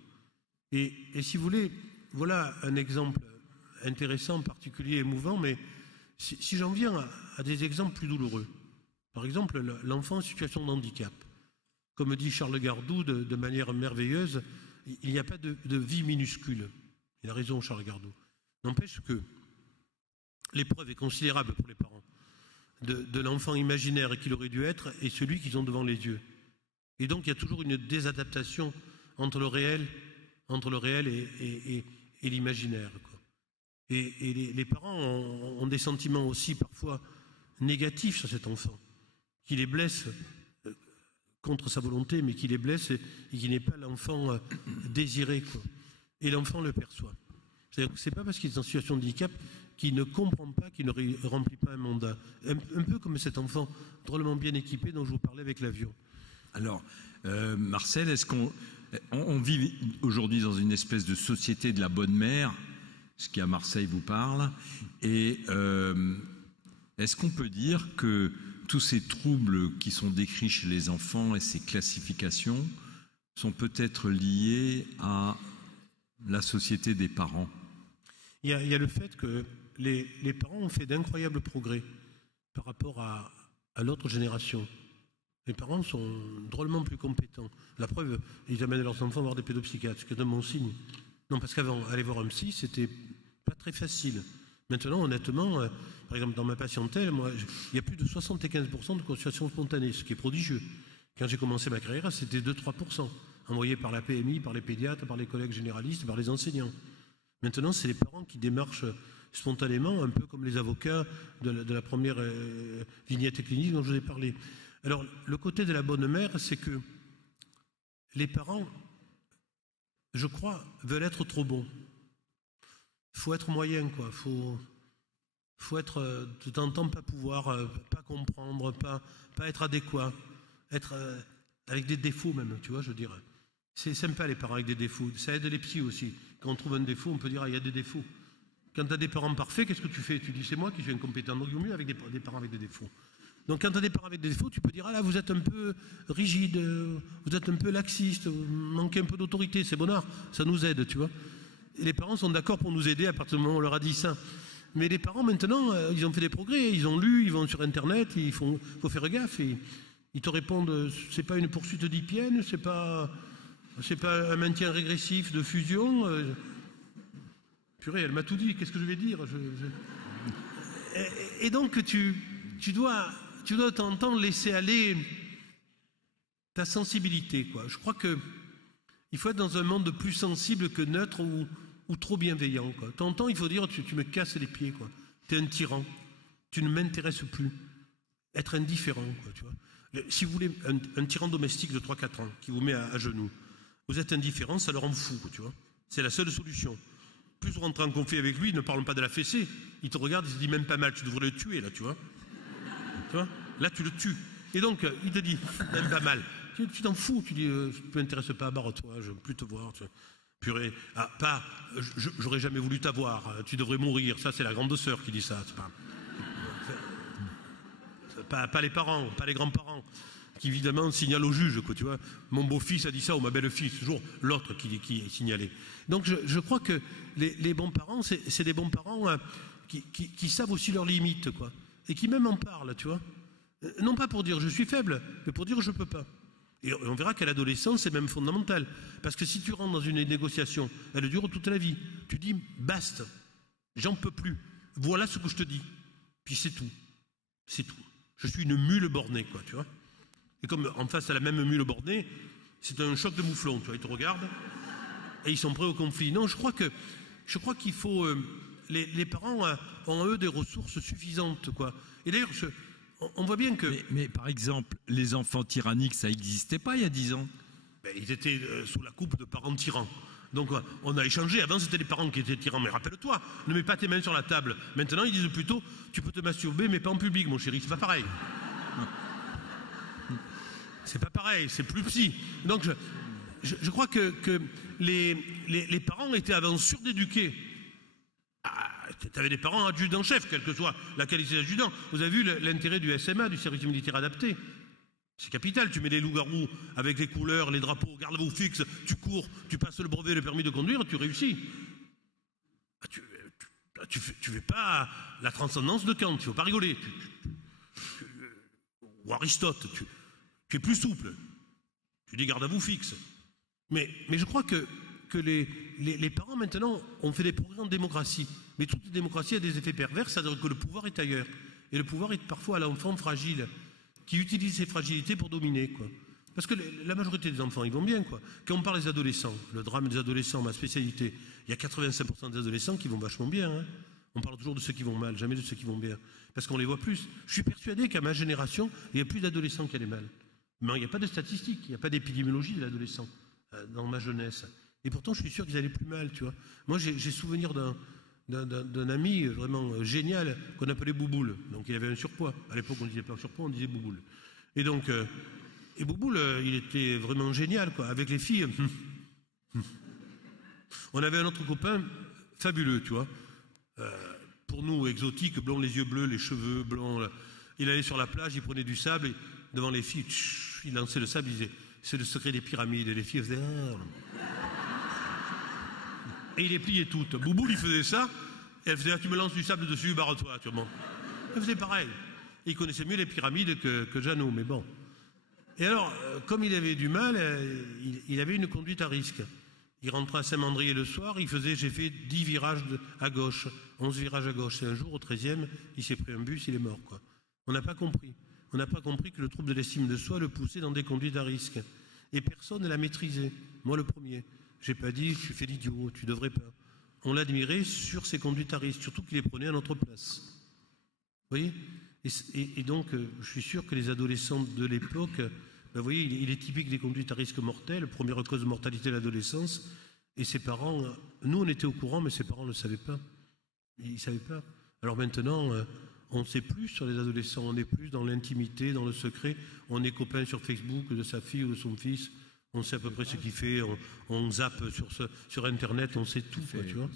Et si vous voulez, voilà un exemple intéressant, particulier, émouvant, mais si j'en viens à des exemples plus douloureux, par exemple l'enfant en situation de handicap, comme dit Charles Gardou de manière merveilleuse, il n'y a pas de vie minuscule. Il a raison, Charles Gardou. N'empêche que l'épreuve est considérable pour les parents de l'enfant imaginaire qu'il aurait dû être et celui qu'ils ont devant les yeux. Et donc il y a toujours une désadaptation entre le réel et l'imaginaire, quoi. Et les parents ont des sentiments aussi parfois négatifs sur cet enfant, qui les blesse contre sa volonté, mais qui les blesse et qui n'est pas l'enfant désiré, quoi. Et l'enfant le perçoit. C'est-à-dire que ce n'est pas parce qu'il est en situation de handicap qu'il ne comprend pas, qu'il ne remplit pas un mandat. Un peu comme cet enfant drôlement bien équipé dont je vous parlais avec l'avion. Alors, Marcel, est-ce qu'on vit aujourd'hui dans une espèce de société de la bonne mère, ce qui à Marseille vous parle, et est-ce qu'on peut dire que tous ces troubles qui sont décrits chez les enfants et ces classifications sont peut-être liés à la société des parents? Il y a le fait que les parents ont fait d'incroyables progrès par rapport à l'autre génération. Les parents sont drôlement plus compétents. La preuve, ils amènent leurs enfants voir des pédopsychiatres, ce qui est un bon signe. Non, parce qu'avant, aller voir un psy, c'était pas très facile. Maintenant, honnêtement, par exemple, dans ma patientèle, moi, il y a plus de 75% de consultations spontanées, ce qui est prodigieux. Quand j'ai commencé ma carrière, c'était 2-3%, envoyés par la PMI, par les pédiatres, par les collègues généralistes, par les enseignants. Maintenant, c'est les parents qui démarchent spontanément, un peu comme les avocats de la première vignette clinique dont je vous ai parlé. Alors, le côté de la bonne mère, c'est que les parents, je crois, veulent être trop bons. Il faut être moyen, quoi. Faut être de temps en temps pas pouvoir, pas comprendre, pas être adéquat, être avec des défauts même, tu vois, je dirais. C'est sympa les parents avec des défauts. Ça aide les psys aussi. Quand on trouve un défaut, on peut dire, ah, il y a des défauts. Quand tu as des parents parfaits, qu'est-ce que tu fais? Tu dis, c'est moi qui suis incompétent. Donc, il vaut mieux avec des parents avec des défauts. Donc, quand tu as des parents avec des défauts, tu peux dire, ah là, vous êtes un peu rigide, vous êtes un peu laxiste, vous manquez un peu d'autorité. C'est bonnard, ça nous aide, tu vois. Et les parents sont d'accord pour nous aider à partir du moment où on leur a dit ça. Mais les parents, maintenant, ils ont fait des progrès. Ils ont lu, ils vont sur Internet, il faut faire gaffe. Et ils te répondent, c'est pas une poursuite d'Hippienne, c'est pas un maintien régressif de fusion. Purée, elle m'a tout dit, qu'est-ce que je vais dire? Et donc, tu dois de temps en temps laisser aller ta sensibilité, quoi. Je crois qu'il faut être dans un monde plus sensible que neutre ou trop bienveillant, quoi. De temps en temps, il faut dire, tu me casses les pieds, quoi. Tu es un tyran, tu ne m'intéresses plus. Être indifférent, quoi, tu vois. Si vous voulez un tyran domestique de 3-4 ans qui vous met à genoux, vous êtes indifférent, ça le rend fou, tu vois. C'est la seule solution. Plus vous rentrez en conflit avec lui, ne parlons pas de la fessée. Il te regarde, il se dit même pas mal, tu devrais le tuer, là, tu vois. Tu vois, là, tu le tues. Et donc, il te dit, même pas mal. Tu t'en fous, tu dis, je ne m'intéresse pas, barre-toi, je ne veux plus te voir. Purée, j'aurais jamais voulu t'avoir, tu devrais mourir. Ça, c'est la grande sœur qui dit ça. Pas les parents, pas les grands-parents, qui évidemment signalent au juge, quoi, tu vois. Mon beau-fils a dit ça, ou ma belle-fille, c'est toujours l'autre qui est signalé. Donc je crois que les bons parents, c'est des bons parents qui savent aussi leurs limites, quoi, et qui même en parlent, tu vois. Non pas pour dire je suis faible, mais pour dire je peux pas. Et on verra qu'à l'adolescence, c'est même fondamental. Parce que si tu rentres dans une négociation, elle dure toute la vie. Tu dis, basta, j'en peux plus. Voilà ce que je te dis. Puis c'est tout. C'est tout. Je suis une mule bornée, quoi, tu vois. Et comme en face à la même mule bornée, c'est un choc de mouflon, tu vois. Ils te regardent et ils sont prêts au conflit. Non, je crois qu'il faut... les parents ont, eux, des ressources suffisantes, quoi. Et d'ailleurs, on voit bien que... Mais par exemple, les enfants tyranniques, ça n'existait pas il y a 10 ans. Ils étaient sous la coupe de parents tyrans. Donc on a échangé. Avant, c'était les parents qui étaient tyrans. Mais rappelle-toi, ne mets pas tes mains sur la table. Maintenant, ils disent plutôt, tu peux te masturber, mais pas en public, mon chéri. C'est pas pareil. C'est pas pareil, c'est plus psy. Donc je crois que les parents étaient avant surdéduqués. Tu avais des parents adjudants-chefs, quelle que soit la qualité d'adjudant. Vous avez vu l'intérêt du SMA, du service militaire adapté. C'est capital, tu mets les loups-garous avec les couleurs, les drapeaux, garde-vous fixe, tu cours, tu passes le brevet, le permis de conduire, tu réussis. Tu fais pas la transcendance de Kant, il ne faut pas rigoler. Ou Aristote, tu es plus souple. Tu dis garde-vous fixe. Mais je crois que les parents maintenant ont fait des progrès en démocratie. Mais toute démocratie a des effets pervers, c'est-à-dire que le pouvoir est ailleurs. Et le pouvoir est parfois à l'enfant fragile, qui utilise ses fragilités pour dominer, quoi. Parce que la majorité des enfants, ils vont bien, quoi. Quand on parle des adolescents, le drame des adolescents, ma spécialité, il y a 85% des adolescents qui vont vachement bien, hein. On parle toujours de ceux qui vont mal, jamais de ceux qui vont bien. Parce qu'on les voit plus. Je suis persuadé qu'à ma génération, il y a plus d'adolescents qui allaient mal. Mais il n'y a pas de statistiques, il n'y a pas d'épidémiologie de l'adolescent dans ma jeunesse. Et pourtant, je suis sûr qu'ils allaient plus mal, tu vois. Moi, j'ai souvenir d'un ami vraiment génial qu'on appelait Bouboule. Donc il avait un surpoids. À l'époque, on ne disait pas surpoids, on disait Bouboule. Et donc, Bouboule, il était vraiment génial, quoi. Avec les filles, on avait un autre copain fabuleux, tu vois. Pour nous, exotique, blond, les yeux bleus, les cheveux blonds. Il allait sur la plage, il prenait du sable, et devant les filles, il lançait le sable, il disait, c'est le secret des pyramides. Et les filles faisaient... Et il les pliait toutes. Bouboule, il faisait ça, et elle faisait, tu me lances du sable dessus, barre-toi, tu vois. Elle faisait pareil. Et il connaissait mieux les pyramides que Jeannot, mais bon. Et alors, comme il avait du mal, il avait une conduite à risque. Il rentrait à Saint-Mandrier le soir, j'ai fait 10 virages à gauche, 11 virages à gauche. Et un jour, au 13e, il s'est pris un bus, il est mort, quoi. On n'a pas compris. On n'a pas compris que le trouble de l'estime de soi le poussait dans des conduites à risque. Et personne ne l'a maîtrisé. Moi, le premier. J'ai pas dit, tu fais l'idiot, tu devrais pas. On l'admirait sur ses conduites à risque, surtout qu'il les prenait à notre place. Vous voyez ? Et donc, je suis sûr que les adolescents de l'époque, vous voyez, il est typique des conduites à risque mortelles, première cause de mortalité de l'adolescence, et ses parents, nous on était au courant, mais ses parents ne le savaient pas. Ils ne savaient pas. Alors maintenant, on ne sait plus sur les adolescents, on est plus dans l'intimité, dans le secret, on est copain sur Facebook de sa fille ou de son fils. On sait à peu près ce qu'il fait, on zappe sur Internet, on sait tout, quoi, tu vois.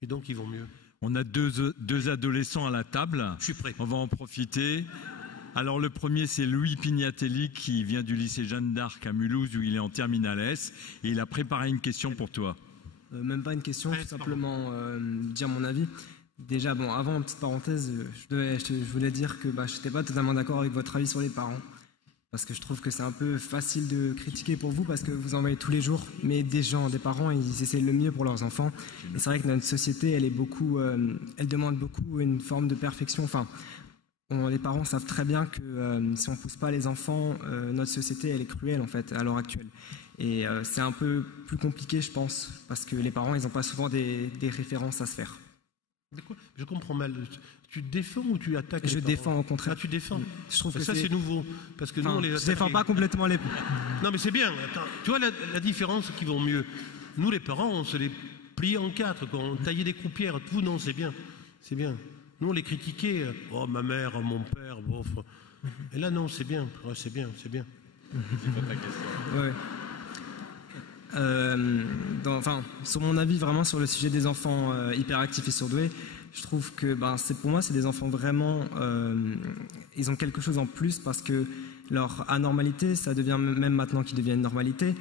Et donc, ils vont mieux. On a deux adolescents à la table. Je suis prêt. On va en profiter. Alors, le premier, c'est Louis Pignatelli, qui vient du lycée Jeanne d'Arc à Mulhouse, où il est en terminale S. Et il a préparé une question pour toi. Même pas une question, tout simplement dire mon avis. Déjà, bon, avant, petite parenthèse, je voulais dire que je n'étais pas totalement d'accord avec votre avis sur les parents. Parce que je trouve que c'est un peu facile de critiquer pour vous parce que vous en voyez tous les jours. Mais des parents, ils essaient le mieux pour leurs enfants. Et c'est vrai que notre société, elle demande beaucoup une forme de perfection. Enfin, les parents savent très bien que si on ne pousse pas les enfants, notre société, elle est cruelle en fait à l'heure actuelle. Et c'est un peu plus compliqué, je pense, parce que les parents, ils n'ont pas souvent des références à se faire. Je comprends mal. Tu défends ou tu attaques? Je défends au contraire. Ah, tu défends. Je trouve que ça c'est nouveau parce que nous on les attaque. Je défends pas complètement les. Non mais c'est bien. Attends, tu vois la différence qui vont mieux. Nous les parents on se les plie en quatre, quoi. On taillait des croupières. Vous non c'est bien, c'est bien. Nous on les critiquait. Oh ma mère, oh, mon père, bof. Et là non c'est bien, ouais, c'est bien, c'est bien. Ouais. Sur mon avis vraiment sur le sujet des enfants hyperactifs et surdoués, je trouve que pour moi c'est des enfants vraiment ils ont quelque chose en plus parce que leur anormalité, ça devient même maintenant qu'ils deviennent normalité,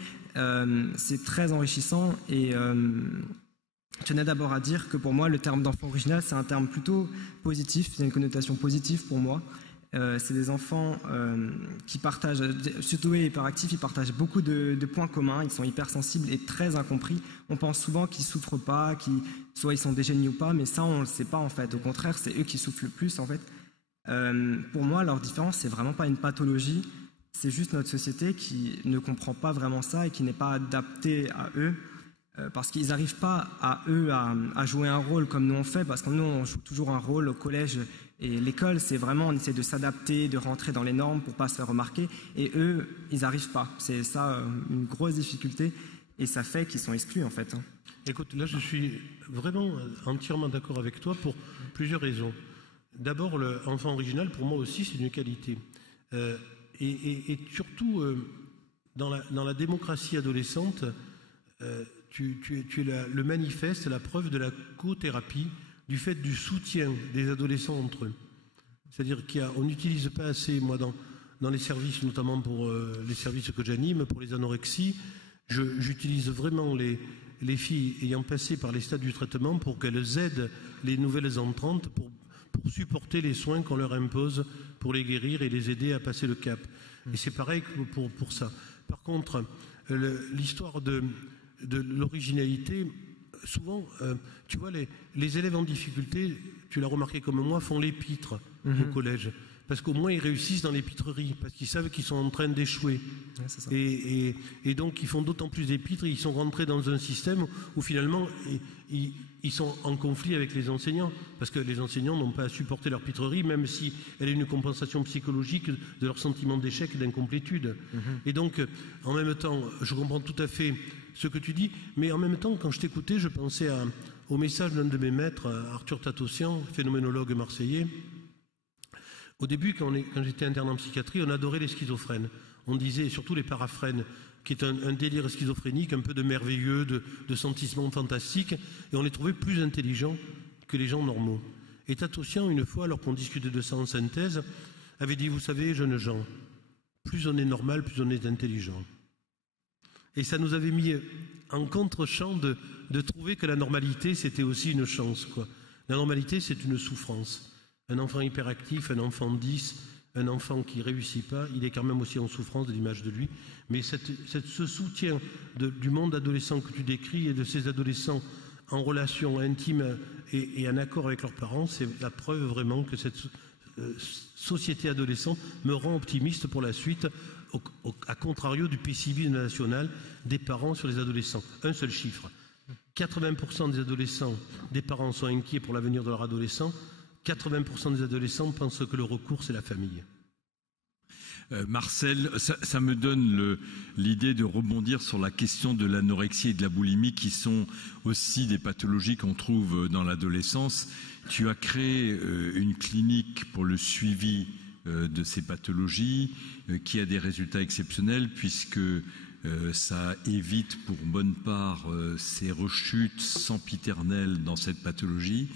c'est très enrichissant et je tenais d'abord à dire que pour moi le terme d'enfant original c'est un terme plutôt positif, c'est une connotation positive pour moi. C'est des enfants qui partagent, surtout les hyperactifs, ils partagent beaucoup de points communs, ils sont hypersensibles et très incompris. On pense souvent qu'ils souffrent pas, soit ils sont dégéniés ou pas, mais ça on ne le sait pas en fait. Au contraire, c'est eux qui souffrent le plus en fait. Pour moi, leur différence, c'est vraiment pas une pathologie, c'est juste notre société qui ne comprend pas vraiment ça et qui n'est pas adaptée à eux. Parce qu'ils n'arrivent pas à jouer un rôle comme nous on fait, parce que nous on joue toujours un rôle au collège et l'école, c'est vraiment on essaie de s'adapter, de rentrer dans les normes pour pas se faire remarquer, et eux ils n'arrivent pas. C'est ça une grosse difficulté et ça fait qu'ils sont exclus en fait. Écoute, là je suis vraiment entièrement d'accord avec toi pour plusieurs raisons. D'abord, l'enfant original pour moi aussi c'est une qualité, et surtout dans la démocratie adolescente. Tu es le manifeste, la preuve de la co-thérapie, du fait du soutien des adolescents entre eux. C'est-à-dire qu'on n'utilise pas assez, moi dans les services, notamment pour les services que j'anime, pour les anorexies, j'utilise vraiment les filles ayant passé par les stades du traitement pour qu'elles aident les nouvelles entrantes, pour supporter les soins qu'on leur impose, pour les guérir et les aider à passer le cap. Et c'est pareil pour ça. Par contre, l'histoire de l'originalité, souvent, tu vois, les élèves en difficulté, tu l'as remarqué comme moi, font l'épître au collège. Parce qu'au moins, ils réussissent dans l'épîtrerie, parce qu'ils savent qu'ils sont en train d'échouer. Ouais, et donc, ils font d'autant plus d'épîtres, ils sont rentrés dans un système où finalement, ils sont en conflit avec les enseignants, parce que les enseignants n'ont pas à supporter leur pitrerie, même si elle est une compensation psychologique de leur sentiment d'échec et d'incomplétude. Et donc, en même temps, je comprends tout à fait ce que tu dis, mais en même temps, quand je t'écoutais, je pensais au message d'un de mes maîtres, Arthur Tatossian, phénoménologue marseillais. Au début, quand j'étais interne en psychiatrie, on adorait les schizophrènes. On disait, surtout les paraphrènes, qui est un délire schizophrénique, un peu de merveilleux, de sentiments fantastiques, et on les trouvait plus intelligents que les gens normaux. Et Tatossian, une fois, alors qu'on discutait de ça en synthèse, avait dit, vous savez, jeunes gens, plus on est normal, plus on est intelligent. Et ça nous avait mis en contre-champ de trouver que la normalité, c'était aussi une chance, quoi. La normalité, c'est une souffrance. Un enfant hyperactif, un enfant 10, un enfant qui ne réussit pas, il est quand même aussi en souffrance de l'image de lui. Mais ce soutien du monde adolescent que tu décris et de ces adolescents en relation intime et en accord avec leurs parents, c'est la preuve vraiment que cette société adolescente me rend optimiste pour la suite, à contrario du pessimisme national des parents sur les adolescents. Un seul chiffre. 80% des adolescents, des parents sont inquiets pour l'avenir de leur adolescent. 80% des adolescents pensent que le recours, c'est la famille. Marcel, ça me donne l'idée de rebondir sur la question de l'anorexie et de la boulimie, qui sont aussi des pathologies qu'on trouve dans l'adolescence. Tu as créé une clinique pour le suivi de ces pathologies qui a des résultats exceptionnels, puisque ça évite pour bonne part ces rechutes sempiternelles dans cette pathologie.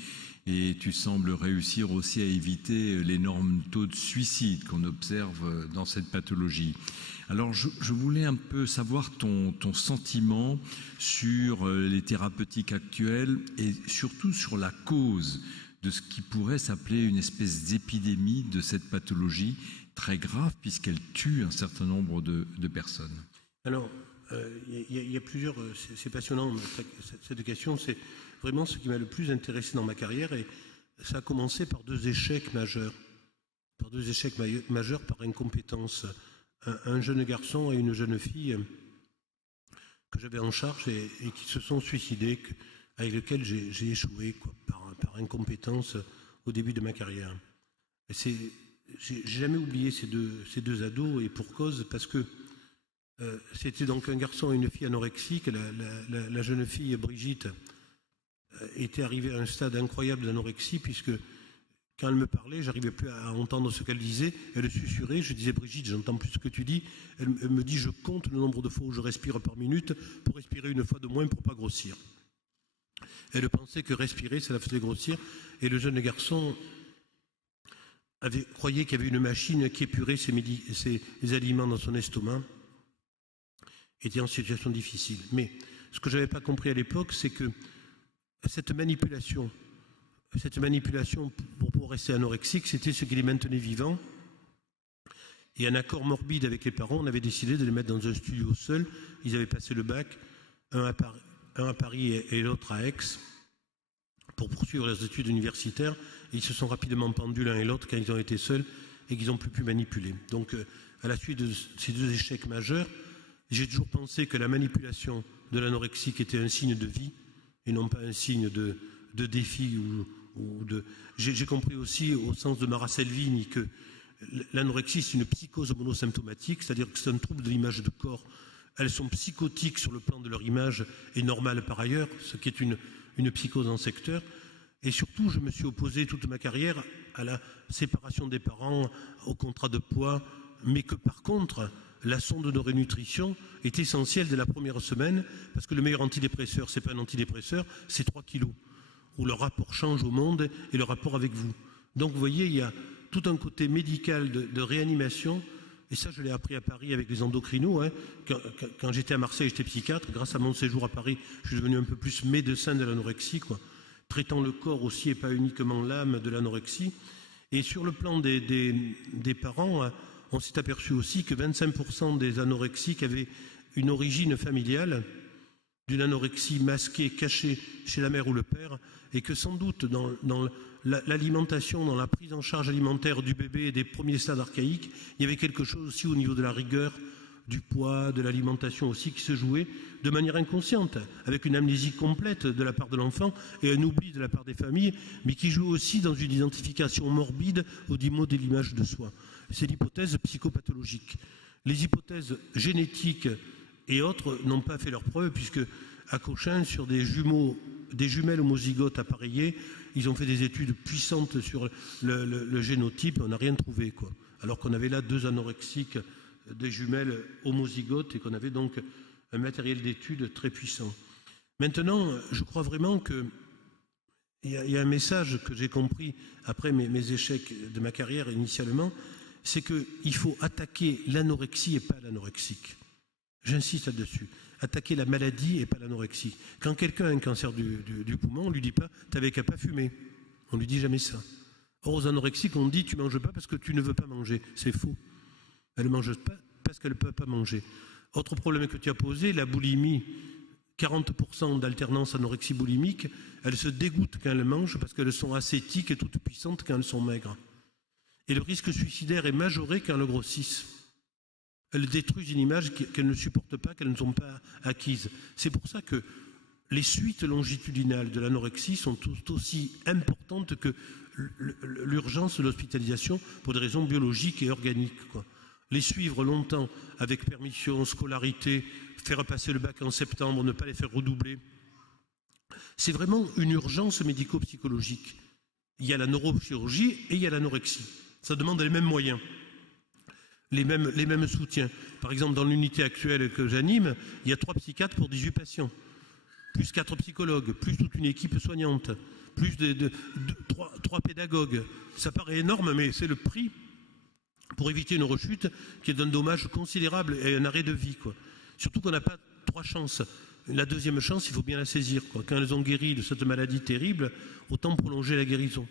Et tu sembles réussir aussi à éviter l'énorme taux de suicide qu'on observe dans cette pathologie. Alors je voulais un peu savoir ton sentiment sur les thérapeutiques actuelles et surtout sur la cause de ce qui pourrait s'appeler une espèce d'épidémie de cette pathologie très grave, puisqu'elle tue un certain nombre de personnes. Alors, il y a plusieurs... C'est passionnant, cette question, c'est vraiment ce qui m'a le plus intéressé dans ma carrière, et ça a commencé par deux échecs majeurs. Par incompétence. Un jeune garçon et une jeune fille que j'avais en charge et qui se sont suicidés, avec lesquels j'ai échoué par incompétence au début de ma carrière. J'ai jamais oublié ces deux ados, et pour cause, parce que c'était donc un garçon et une fille anorexiques. La jeune fille, Brigitte, était arrivée à un stade incroyable d'anorexie, puisque quand elle me parlait, j'arrivais plus à entendre ce qu'elle disait. Elle susurrait. Je disais, Brigitte, j'entends plus ce que tu dis. Elle me dit, je compte le nombre de fois où je respire par minute pour respirer une fois de moins pour pas grossir. Elle pensait que respirer, ça la faisait grossir. Et le jeune garçon croyait qu'il y avait une machine qui épurait ses aliments dans son estomac. Était en situation difficile. Mais ce que je n'avais pas compris à l'époque, c'est que cette manipulation pour pouvoir rester anorexique, c'était ce qui les maintenait vivants, Et un accord morbide avec les parents, on avait décidé de les mettre dans un studio seul. Ils avaient passé le bac, un à Paris et l'autre à Aix, pour poursuivre leurs études universitaires. Et ils se sont rapidement pendus l'un et l'autre quand ils ont été seuls et qu'ils n'ont plus pu manipuler. Donc, à la suite de ces 2 échecs majeurs, j'ai toujours pensé que la manipulation de l'anorexique était un signe de vie et non pas un signe de défi ou de... J'ai compris aussi, au sens de Mara Selvini, que l'anorexie, c'est une psychose monosymptomatique, c'est-à-dire que c'est un trouble de l'image de corps. Elles sont psychotiques sur le plan de leur image et normales par ailleurs, ce qui est une psychose en secteur. Et surtout, je me suis opposé toute ma carrière à la séparation des parents, au contrat de poids, mais que par contre, la sonde de rénutrition est essentielle dès la première semaine, parce que le meilleur antidépresseur, ce n'est pas un antidépresseur, c'est 3 kilos, où le rapport change au monde et le rapport avec vous. Donc vous voyez, il y a tout un côté médical de réanimation, et ça je l'ai appris à Paris avec les endocrinos. Hein. Quand j'étais à Marseille, j'étais psychiatre. Grâce à mon séjour à Paris, je suis devenu un peu plus médecin de l'anorexie, traitant le corps aussi et pas uniquement l'âme de l'anorexie. Et sur le plan des parents, on s'est aperçu aussi que 25% des anorexiques avaient une origine familiale, d'une anorexie masquée, cachée chez la mère ou le père, et que sans doute dans l'alimentation, dans la prise en charge alimentaire du bébé et des premiers stades archaïques, il y avait quelque chose aussi au niveau de la rigueur, du poids, de l'alimentation aussi qui se jouait de manière inconsciente, avec une amnésie complète de la part de l'enfant et un oubli de la part des familles, mais qui joue aussi dans une identification morbide au mot de l'image de soi. C'est l'hypothèse psychopathologique. Les hypothèses génétiques et autres n'ont pas fait leur preuve, puisque à Cochin, sur des jumelles homozygotes appareillées, ils ont fait des études puissantes sur le génotype, on n'a rien trouvé, alors qu'on avait là 2 anorexiques, des jumelles homozygotes, et qu'on avait donc un matériel d'étude très puissant. Maintenant, je crois vraiment qu'il y a un message que j'ai compris après mes échecs de ma carrière initialement, c'est qu'il faut attaquer l'anorexie et pas l'anorexique. J'insiste là-dessus. Attaquer la maladie et pas l'anorexie. Quand quelqu'un a un cancer du poumon, on ne lui dit pas « t'avais qu'à pas fumer ». On ne lui dit jamais ça. Or, aux anorexiques, on dit « tu ne manges pas parce que tu ne veux pas manger ». C'est faux. Elle ne mange pas parce qu'elle ne peut pas manger. Autre problème que tu as posé, la boulimie. 40% d'alternance anorexie boulimique, elles se dégoûtent quand elles mangent parce qu'elles sont ascétiques et toutes puissantes quand elles sont maigres. Et le risque suicidaire est majoré quand elles grossissent. Elles détruisent une image qu'elles ne supportent pas, qu'elles ne sont pas acquises. C'est pour ça que les suites longitudinales de l'anorexie sont tout aussi importantes que l'urgence de l'hospitalisation pour des raisons biologiques et organiques. Les suivre longtemps avec permission, scolarité, faire passer le bac en septembre, ne pas les faire redoubler. C'est vraiment une urgence médico-psychologique. Il y a la neurochirurgie et il y a l'anorexie. Ça demande les mêmes moyens. Les mêmes soutiens. Par exemple, dans l'unité actuelle que j'anime, il y a 3 psychiatres pour 18 patients, plus 4 psychologues, plus toute une équipe soignante, plus 3 pédagogues. Ça paraît énorme, mais c'est le prix pour éviter une rechute qui est d'un dommage considérable et un arrêt de vie. Surtout qu'on n'a pas 3 chances. La deuxième chance, il faut bien la saisir. Quand elles ont guéri de cette maladie terrible, autant prolonger la guérison.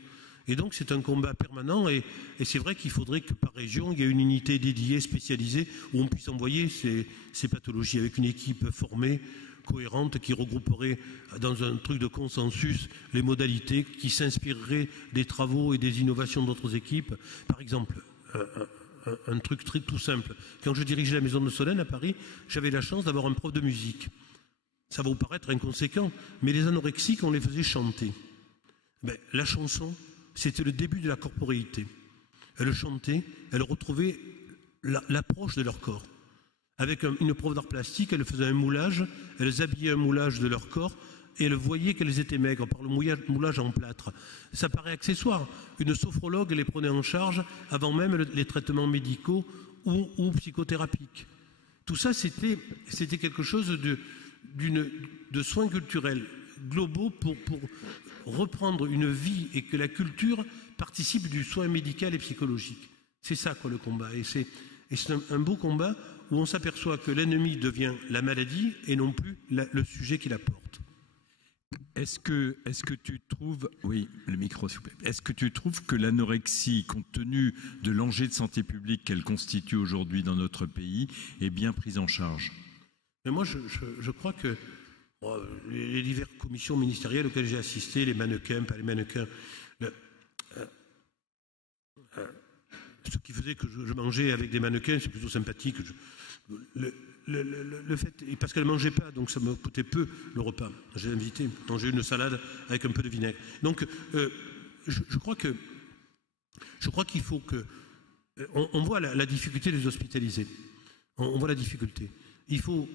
Et donc c'est un combat permanent et c'est vrai qu'il faudrait que par région, il y ait une unité dédiée, spécialisée, où on puisse envoyer ces pathologies avec une équipe formée, cohérente, qui regrouperait dans un truc de consensus les modalités, qui s'inspirerait des travaux et des innovations d'autres équipes. Par exemple, un truc tout simple. Quand je dirigeais la maison de Solène à Paris, j'avais la chance d'avoir un prof de musique. Ça va vous paraître inconséquent, mais les anorexiques, on les faisait chanter. La chanson, c'était le début de la corporéité. Elles chantaient, elles retrouvaient l'approche de leur corps. Avec une prof d'art plastique, elles faisaient un moulage, elles habillaient un moulage de leur corps, et elles voyaient qu'elles étaient maigres par le moulage en plâtre. Ça paraît accessoire. Une sophrologue les prenait en charge avant même les traitements médicaux ou psychothérapiques. Tout ça, c'était quelque chose de soins culturels globaux pour reprendre une vie et que la culture participe du soin médical et psychologique. C'est ça le combat. Et c'est un beau combat où on s'aperçoit que l'ennemi devient la maladie et non plus le sujet qui la porte. Est-ce que tu trouves, oui, le micro s'il vous plaît, est-ce que tu trouves que l'anorexie, compte tenu de l'enjeu de santé publique qu'elle constitue aujourd'hui dans notre pays, est bien prise en charge? Mais moi, je crois que les diverses commissions ministérielles auxquelles j'ai assisté, les mannequins, pas les mannequins, ce qui faisait que je mangeais avec des mannequins, c'est plutôt sympathique. Le fait, parce qu'elle ne mangeait pas, donc ça me coûtait peu le repas. J'ai invité, manger une salade avec un peu de vinaigre. Donc, je crois qu'il faut que... On voit la difficulté des hospitalisés. On voit la difficulté. Il faut,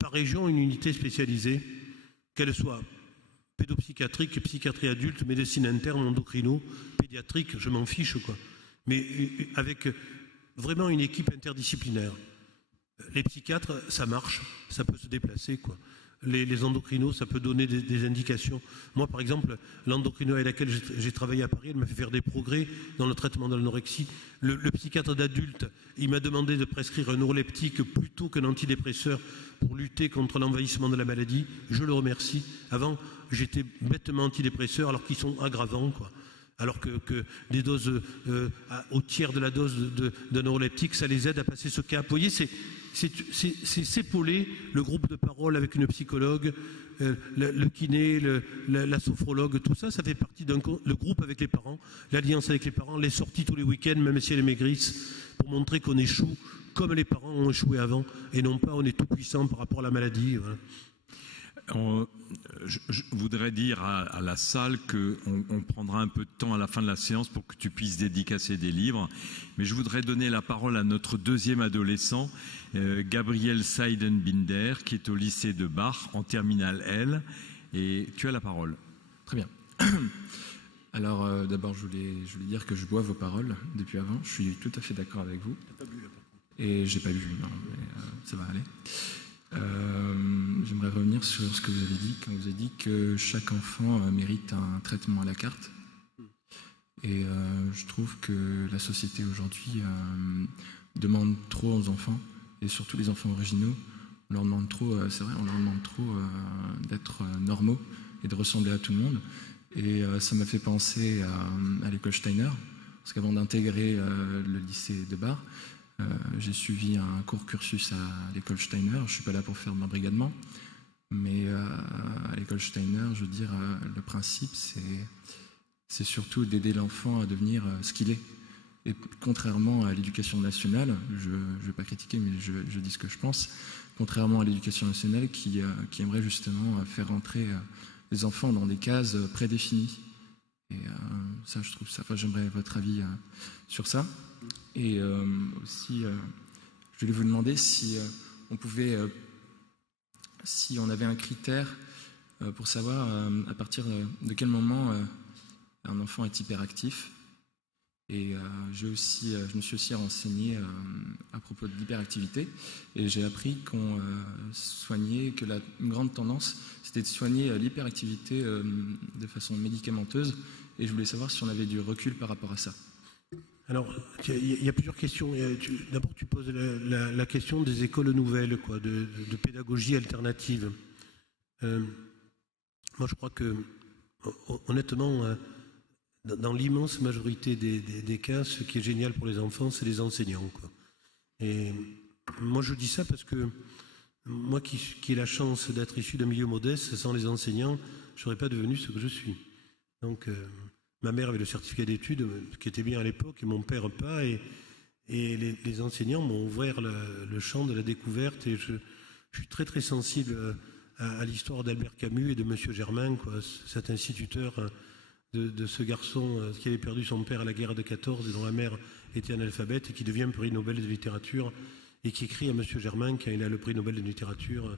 par région, une unité spécialisée, qu'elle soit pédopsychiatrique, psychiatrie adulte, médecine interne, endocrino, pédiatrique, je m'en fiche, quoi. Mais avec vraiment une équipe interdisciplinaire. Les psychiatres, ça marche, ça peut se déplacer, quoi. Les endocrinos, ça peut donner des indications. Moi, par exemple, l'endocrino avec laquelle j'ai travaillé à Paris, elle m'a fait faire des progrès dans le traitement de l'anorexie. Le psychiatre d'adulte, il m'a demandé de prescrire un neuroleptique plutôt qu'un antidépresseur pour lutter contre l'envahissement de la maladie. Je le remercie. Avant, j'étais bêtement antidépresseur alors qu'ils sont aggravants, quoi. Alors que des doses au tiers de la dose d'un neuroleptique, ça les aide à passer ce cap. Vous voyez, c'est s'épauler le groupe de parole avec une psychologue, le kiné, la sophrologue, tout ça, ça fait partie le groupe avec les parents, l'alliance avec les parents, les sorties tous les week-ends, même si elles maigrissent, pour montrer qu'on échoue comme les parents ont échoué avant, et non pas on est tout puissant par rapport à la maladie. Voilà. Je voudrais dire à la salle qu'on prendra un peu de temps à la fin de la séance pour que tu puisses dédicacer des livres. Mais je voudrais donner la parole à notre deuxième adolescent, Gabriel Seidenbinder, qui est au lycée de Bach, en terminale L. Et tu as la parole. Très bien. Alors, d'abord, je voulais dire que je bois vos paroles depuis avant. Je suis tout à fait d'accord avec vous. T'as pas bu, là, par contre. Et j'ai pas bu, non, mais ça va aller. J'aimerais revenir sur ce que vous avez dit quand vous avez dit que chaque enfant mérite un traitement à la carte. Et je trouve que la société aujourd'hui demande trop aux enfants, et surtout les enfants originaux. On leur demande trop, c'est vrai, on leur demande trop d'être normaux et de ressembler à tout le monde. Et ça m'a fait penser à l'école Steiner, parce qu'avant d'intégrer le lycée de Bar, j'ai suivi un court cursus à l'école Steiner. Je ne suis pas là pour faire de l'embrigadement, mais à l'école Steiner, je veux dire, le principe, c'est surtout d'aider l'enfant à devenir ce qu'il est. Et contrairement à l'éducation nationale, je ne vais pas critiquer, mais je dis ce que je pense, contrairement à l'éducation nationale qui aimerait justement faire entrer les enfants dans des cases prédéfinies. Et ça, je trouve ça. Enfin, j'aimerais votre avis sur ça. Et aussi, je voulais vous demander si on pouvait, si on avait un critère pour savoir à partir de quel moment un enfant est hyperactif. Et je me suis aussi renseigné à propos de l'hyperactivité, et j'ai appris qu'on soignait, que une grande tendance, c'était de soigner l'hyperactivité de façon médicamenteuse, et je voulais savoir si on avait du recul par rapport à ça. Alors, il y a plusieurs questions. D'abord, tu poses la question des écoles nouvelles, quoi, de pédagogie alternative. Moi, je crois que, honnêtement, dans l'immense majorité des cas, ce qui est génial pour les enfants, c'est les enseignants, quoi. Et moi, je dis ça parce que moi, qui ai la chance d'être issu d'un milieu modeste, sans les enseignants, je ne serais pas devenu ce que je suis. Donc, ma mère avait le certificat d'études, qui était bien à l'époque, et mon père pas. Et les enseignants m'ont ouvert le champ de la découverte. Et je suis très, très sensible à l'histoire d'Albert Camus et de Monsieur Germain, quoi, cet instituteur de ce garçon qui avait perdu son père à la guerre de 14 et dont la mère était analphabète et qui devient prix Nobel de littérature et qui écrit à Monsieur Germain quand il a le prix Nobel de littérature.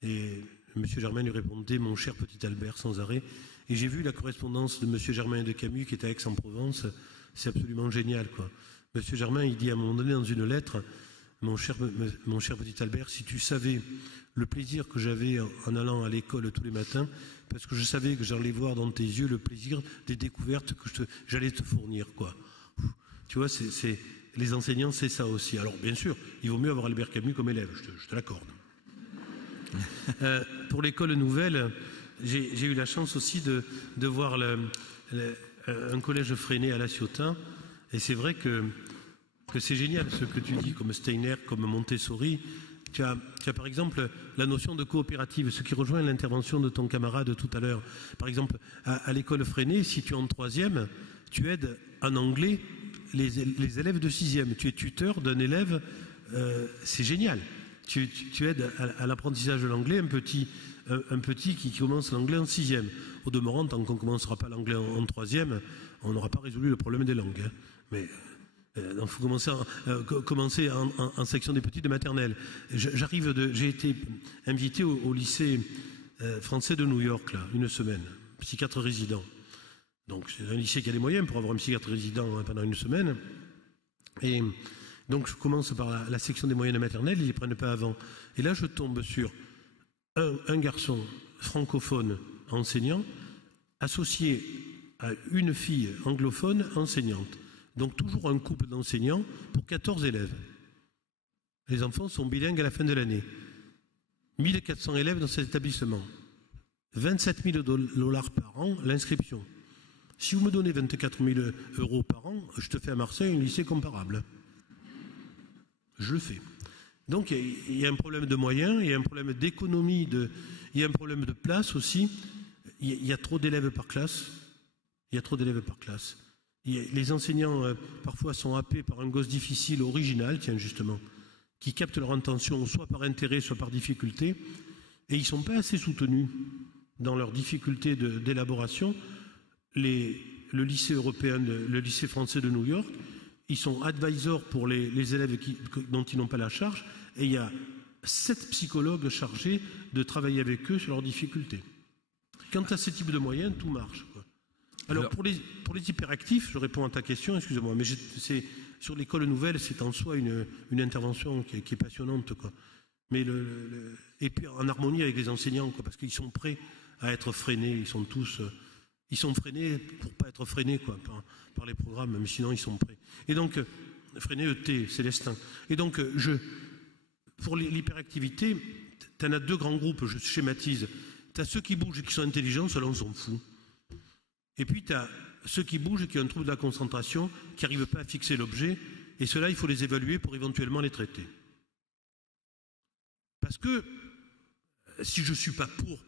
Et Monsieur Germain lui répondait « Mon cher petit Albert » sans arrêt. Et j'ai vu la correspondance de Monsieur Germain et de Camus qui est à Aix-en-Provence. C'est absolument génial, quoi. Monsieur Germain, il dit à un moment donné dans une lettre « Mon cher petit Albert, si tu savais le plaisir que j'avais en allant à l'école tous les matins, parce que je savais que j'allais voir dans tes yeux le plaisir des découvertes que j'allais te fournir, quoi. » Tu vois, les enseignants, c'est ça aussi. Alors, bien sûr, il vaut mieux avoir Albert Camus comme élève, je te l'accorde. Pour l'école nouvelle, j'ai eu la chance aussi de voir un collège Freinet à La Ciotat, et c'est vrai que c'est génial ce que tu dis, comme Steiner, comme Montessori. Tu as par exemple la notion de coopérative, ce qui rejoint l'intervention de ton camarade tout à l'heure. Par exemple, à l'école Freinet, si tu es en 3e, tu aides en anglais les élèves de 6e. Tu es tuteur d'un élève, c'est génial. Tu aides à l'apprentissage de l'anglais un petit qui commence l'anglais en 6e. Au demeurant, tant qu'on ne commencera pas l'anglais en 3e, on n'aura pas résolu le problème des langues. Hein. Mais il faut commencer en section des petites de maternelle. J'ai été invité au lycée français de New York, là, une semaine, psychiatre résident. Donc c'est un lycée qui a les moyens pour avoir un psychiatre résident pendant une semaine. Et donc je commence par la section des moyens de maternelle, ils ne les prennent pas avant. Et là je tombe sur un garçon francophone enseignant associé à une fille anglophone enseignante. Donc toujours un couple d'enseignants pour 14 élèves. Les enfants sont bilingues à la fin de l'année. 1400 élèves dans cet établissement. 27 000 $ par an l'inscription. Si vous me donnez 24 000 € par an, je te fais à Marseille un lycée comparable. Je le fais. Donc il y a un problème de moyens, il y a un problème d'économie, il y a un problème de place aussi. Il y a trop d'élèves par classe. Il y a trop d'élèves par classe. Les enseignants parfois sont happés par un gosse difficile, original, tiens justement, qui capte leur attention soit par intérêt, soit par difficulté, et ils ne sont pas assez soutenus dans leur difficulté d'élaboration. Le lycée européen, le lycée français de New York, ils sont advisors pour les élèves dont ils n'ont pas la charge, et il y a 7 psychologues chargés de travailler avec eux sur leurs difficultés. Quant à ce type de moyens, tout marche, quoi. Alors pour les hyperactifs, je réponds à ta question, excusez-moi, mais sur l'école nouvelle, c'est en soi une intervention qui est passionnante, quoi. Mais et puis en harmonie avec les enseignants, quoi, parce qu'ils sont prêts à être freinés, ils sont freinés pour pas être freinés, quoi, par les programmes, mais sinon ils sont prêts. Et donc freinés ET, Célestin. Et donc pour l'hyperactivité, tu en as 2 grands groupes, je schématise. Tu as ceux qui bougent et qui sont intelligents, ceux-là on s'en fout. Et puis tu as ceux qui bougent et qui ont un trouble de la concentration, qui n'arrivent pas à fixer l'objet, et ceux-là, il faut les évaluer pour éventuellement les traiter. Parce que si je ne suis pas pour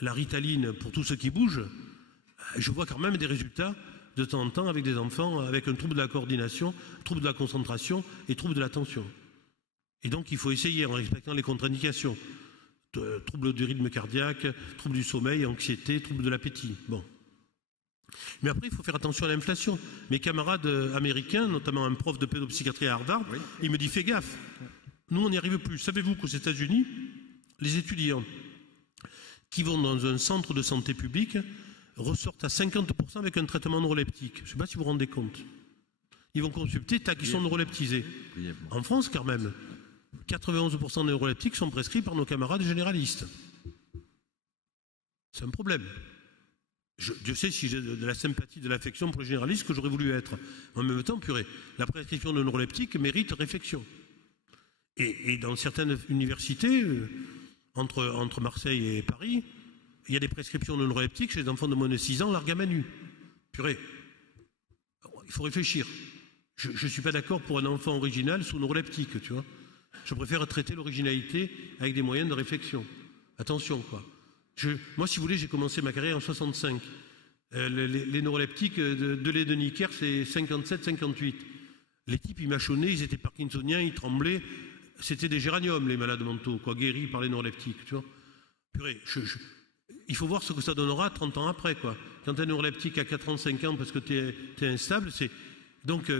la Ritaline pour tous ceux qui bougent, je vois quand même des résultats de temps en temps avec des enfants avec un trouble de la coordination, trouble de la concentration et trouble de l'attention. Et donc il faut essayer en respectant les contre-indications. Trouble du rythme cardiaque, trouble du sommeil, anxiété, trouble de l'appétit. Bon. Mais après, il faut faire attention à l'inflation. Mes camarades américains, notamment un prof de pédopsychiatrie à Harvard, oui, il me dit fais gaffe. Nous, on n'y arrive plus. Savez-vous qu'aux États-Unis, les étudiants qui vont dans un centre de santé publique ressortent à 50% avec un traitement neuroleptique. Je ne sais pas si vous vous rendez compte. Ils vont consulter, tac, ils sont neuroleptisés. En France, quand même, 91% des neuroleptiques sont prescrits par nos camarades généralistes. C'est un problème. Dieu sait si j'ai de la sympathie, de l'affection pour les généralistes que j'aurais voulu être. En même temps, purée, la prescription de neuroleptiques mérite réflexion. Et dans certaines universités, entre Marseille et Paris, il y a des prescriptions de neuroleptiques chez les enfants de moins de 6 ans, largue à main nue. Purée, il faut réfléchir. Je ne suis pas d'accord pour un enfant original sous neuroleptique, tu vois. Je préfère traiter l'originalité avec des moyens de réflexion. Attention, quoi. Moi, si vous voulez, j'ai commencé ma carrière en 65. Les neuroleptiques de lait de Necker, c'est 57-58. Les types, ils mâchonnaient, ils étaient parkinsoniens, ils tremblaient. C'était des géraniums, les malades mentaux, quoi, guéris par les neuroleptiques, tu vois. Purée, il faut voir ce que ça donnera 30 ans après, quoi. Quand un neuroleptique a 4 ans, 5 ans, parce que tu es instable, c'est... Donc,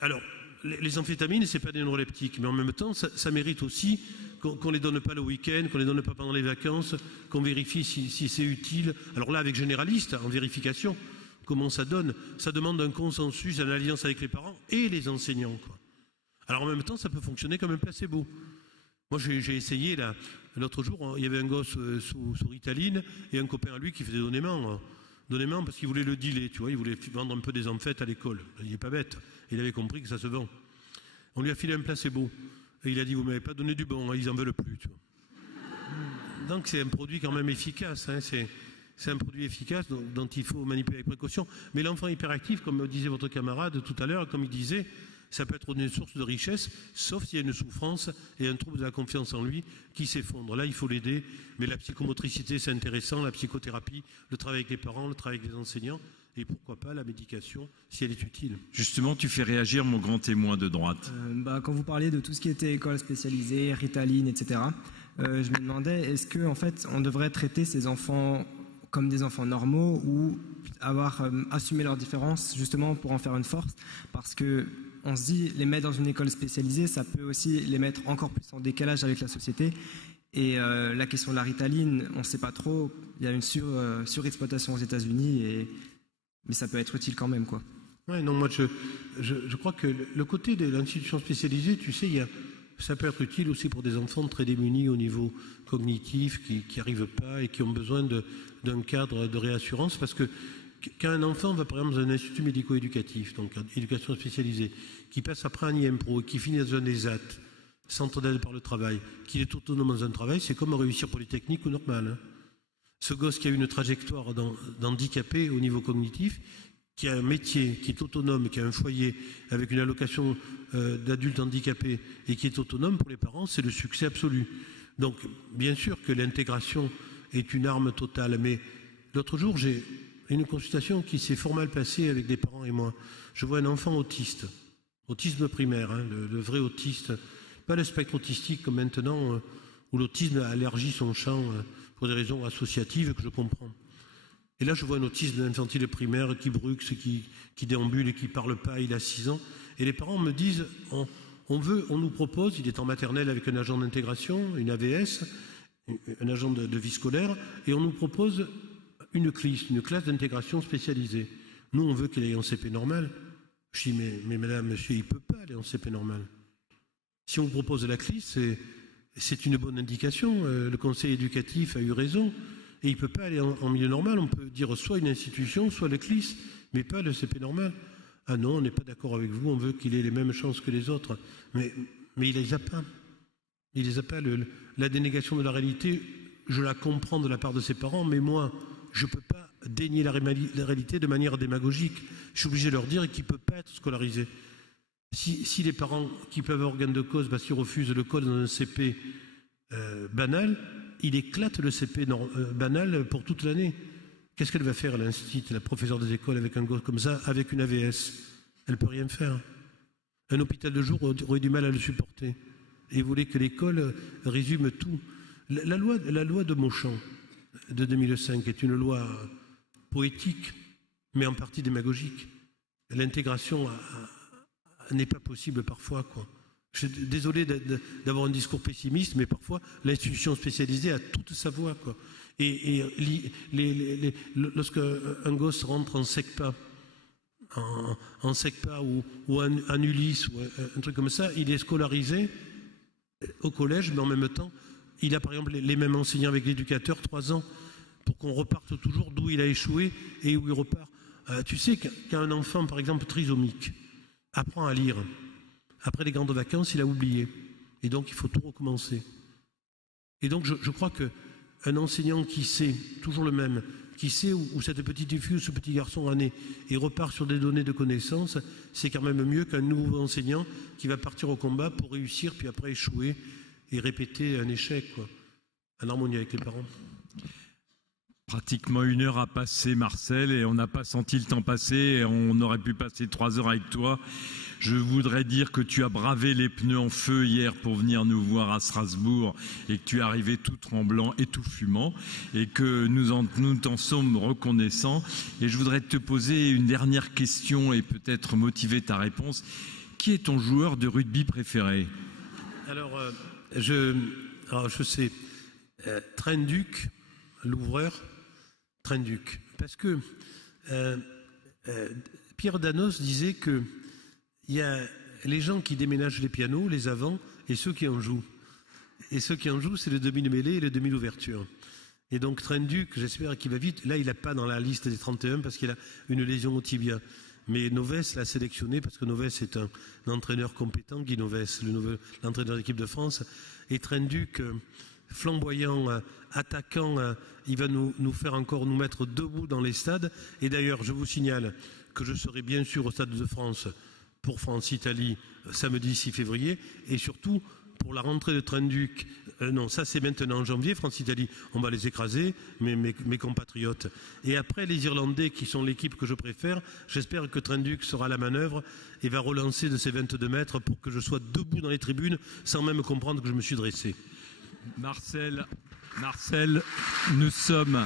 alors, les amphétamines, c'est pas des neuroleptiques, mais en même temps, ça mérite aussi qu'on ne les donne pas le week-end, qu'on ne les donne pas pendant les vacances, qu'on vérifie si c'est utile. Alors là, avec généraliste, en vérification, comment ça donne? Ça demande un consensus, une alliance avec les parents et les enseignants, quoi. Alors en même temps, ça peut fonctionner comme un placebo. Moi, j'ai essayé, l'autre jour, il y avait un gosse sous Ritaline et un copain à lui qui faisait donnement parce qu'il voulait le dealer, tu vois, il voulait vendre un peu des amphètes à l'école. Il n'est pas bête, il avait compris que ça se vend. On lui a filé un placebo. Et il a dit, vous ne m'avez pas donné du bon, hein, ils n'en veulent plus. Tu vois. Donc c'est un produit quand même efficace. Hein, c'est un produit efficace dont il faut manipuler avec précaution. Mais l'enfant hyperactif, comme disait votre camarade tout à l'heure, comme il disait, ça peut être une source de richesse, sauf s'il y a une souffrance et un trouble de la confiance en lui qui s'effondre. Là, il faut l'aider, mais la psychomotricité, c'est intéressant, la psychothérapie, le travail avec les parents, le travail avec les enseignants, et pourquoi pas la médication, si elle est utile. Justement, tu fais réagir mon grand témoin de droite. Quand vous parliez de tout ce qui était école spécialisée, Ritaline, etc., je me demandais, est-ce que en fait, on devrait traiter ces enfants comme des enfants normaux ou assumer leurs différences justement pour en faire une force, parce que on se dit, les mettre dans une école spécialisée, ça peut aussi les mettre encore plus en décalage avec la société. Et la question de la Ritaline, on ne sait pas trop, il y a une surexploitation aux États-Unis, mais ça peut être utile quand même, quoi. Ouais, non, moi je crois que le côté de l'institution spécialisée, tu sais, ça peut être utile aussi pour des enfants très démunis au niveau cognitif, qui n'arrivent pas et qui ont besoin d'un cadre de réassurance, parce que quand un enfant va par exemple dans un institut médico-éducatif, donc éducation spécialisée, qui passe après un IMPRO, qui finit dans un ESAT, centre d'aide par le travail, qu'il est autonome dans un travail, c'est comme réussir polytechnique ou normal. Hein. Ce gosse qui a une trajectoire d'handicapé au niveau cognitif, qui a un métier, qui est autonome, qui a un foyer avec une allocation d'adultes handicapés et qui est autonome, pour les parents, c'est le succès absolu. Donc, bien sûr que l'intégration est une arme totale, mais l'autre jour, j'ai une consultation qui s'est fort mal passée avec des parents et moi. Je vois un enfant autiste, autisme primaire, hein, le vrai autiste, pas le spectre autistique comme maintenant, où l'autisme a élargi son champ pour des raisons associatives que je comprends. Et là, je vois un autisme infantile primaire qui bruxe, qui déambule et qui ne parle pas, il a 6 ans. Et les parents me disent, on nous propose, il est en maternelle avec un agent d'intégration, une AVS, un agent de vie scolaire, et on nous propose une classe d'intégration spécialisée. Nous, on veut qu'il aille en CP normal. Je dis, mais madame, monsieur, il ne peut pas aller en CP normal. Si on vous propose la CLIS, c'est une bonne indication. Le conseil éducatif a eu raison. Et il ne peut pas aller en milieu normal. On peut dire soit une institution, soit le CLIS, mais pas le CP normal. Ah non, on n'est pas d'accord avec vous, on veut qu'il ait les mêmes chances que les autres. Mais il les a pas. Il les a pas. La dénégation de la réalité, je la comprends de la part de ses parents, mais moi, je ne peux pas dénier la réalité de manière démagogique. Je suis obligé de leur dire qu'il ne peut pas être scolarisé. Si les parents qui peuvent avoir gain de cause parce qu'ils refusent le code dans un CP banal, il éclate le CP banal pour toute l'année. Qu'est-ce qu'elle va faire, l'institut, la professeure des écoles, avec un gosse comme ça, avec une AVS? Elle ne peut rien faire. Un hôpital de jour aurait du mal à le supporter. Et vous voulez que l'école résume tout. La loi de Mauchamp de 2005 est une loi poétique, mais en partie démagogique. L'intégration n'est pas possible parfois, quoi. Je suis désolé d'avoir un discours pessimiste, mais parfois l'institution spécialisée a toute sa voix, quoi. Et lorsque un gosse rentre en SECPA, en SECPA ou en Ulysse ou un truc comme ça, il est scolarisé au collège, mais en même temps, il a par exemple les mêmes enseignants avec l'éducateur 3 ans pour qu'on reparte toujours d'où il a échoué et où il repart. Tu sais qu'un enfant, par exemple, trisomique, apprend à lire. Après les grandes vacances, il a oublié. Et donc, il faut tout recommencer. Et donc, je crois qu'un enseignant qui sait, toujours le même, qui sait où cette petite fille ou ce petit garçon en est et repart sur des données de connaissances, c'est quand même mieux qu'un nouveau enseignant qui va partir au combat pour réussir, puis après échouer et répéter un échec, quoi, en harmonie avec les parents. Pratiquement 1 heure a passé, Marcel, et on n'a pas senti le temps passer, et on aurait pu passer 3 heures avec toi. Je voudrais dire que tu as bravé les pneus en feu hier pour venir nous voir à Strasbourg et que tu es arrivé tout tremblant et tout fumant et que nous t'en sommes reconnaissants. Et je voudrais te poser une dernière question et peut-être motiver ta réponse. Qui est ton joueur de rugby préféré? Alors, je sais, Trenduc, l'ouvreur, Trenduc. Parce que Pierre Danos disait que il y a les gens qui déménagent les pianos, les avants, et ceux qui en jouent. Et ceux qui en jouent, c'est le demi-mêlée et le demi-ouverture. Et donc Trenduc, j'espère qu'il va vite. Là, il n'a pas dans la liste des 31 parce qu'il a une lésion au tibia. Mais Noves l'a sélectionné parce que Noves est un entraîneur compétent, Guy Noves, l'entraîneur de l'équipe de France. Et Trenduc flamboyant, attaquant, il va nous faire encore nous mettre debout dans les stades. Et d'ailleurs, je vous signale que je serai bien sûr au Stade de France pour France-Italie samedi 6 février et surtout pour la rentrée de Train-Duc. Non, ça c'est maintenant en janvier, France-Italie, on va les écraser, mes compatriotes. Et après les Irlandais qui sont l'équipe que je préfère, j'espère que Train-Duc sera à la manœuvre et va relancer de ses 22 mètres pour que je sois debout dans les tribunes sans même comprendre que je me suis dressé. Marcel, nous sommes...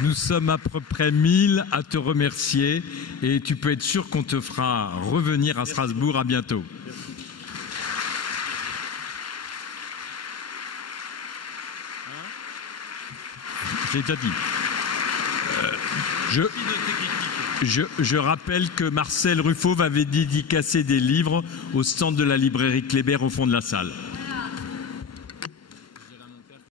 Nous sommes à peu près 1000 à te remercier et tu peux être sûr qu'on te fera revenir à Strasbourg. À bientôt. J'ai déjà dit. Je rappelle que Marcel Ruffo va dédicacer des livres au stand de la librairie Kléber au fond de la salle.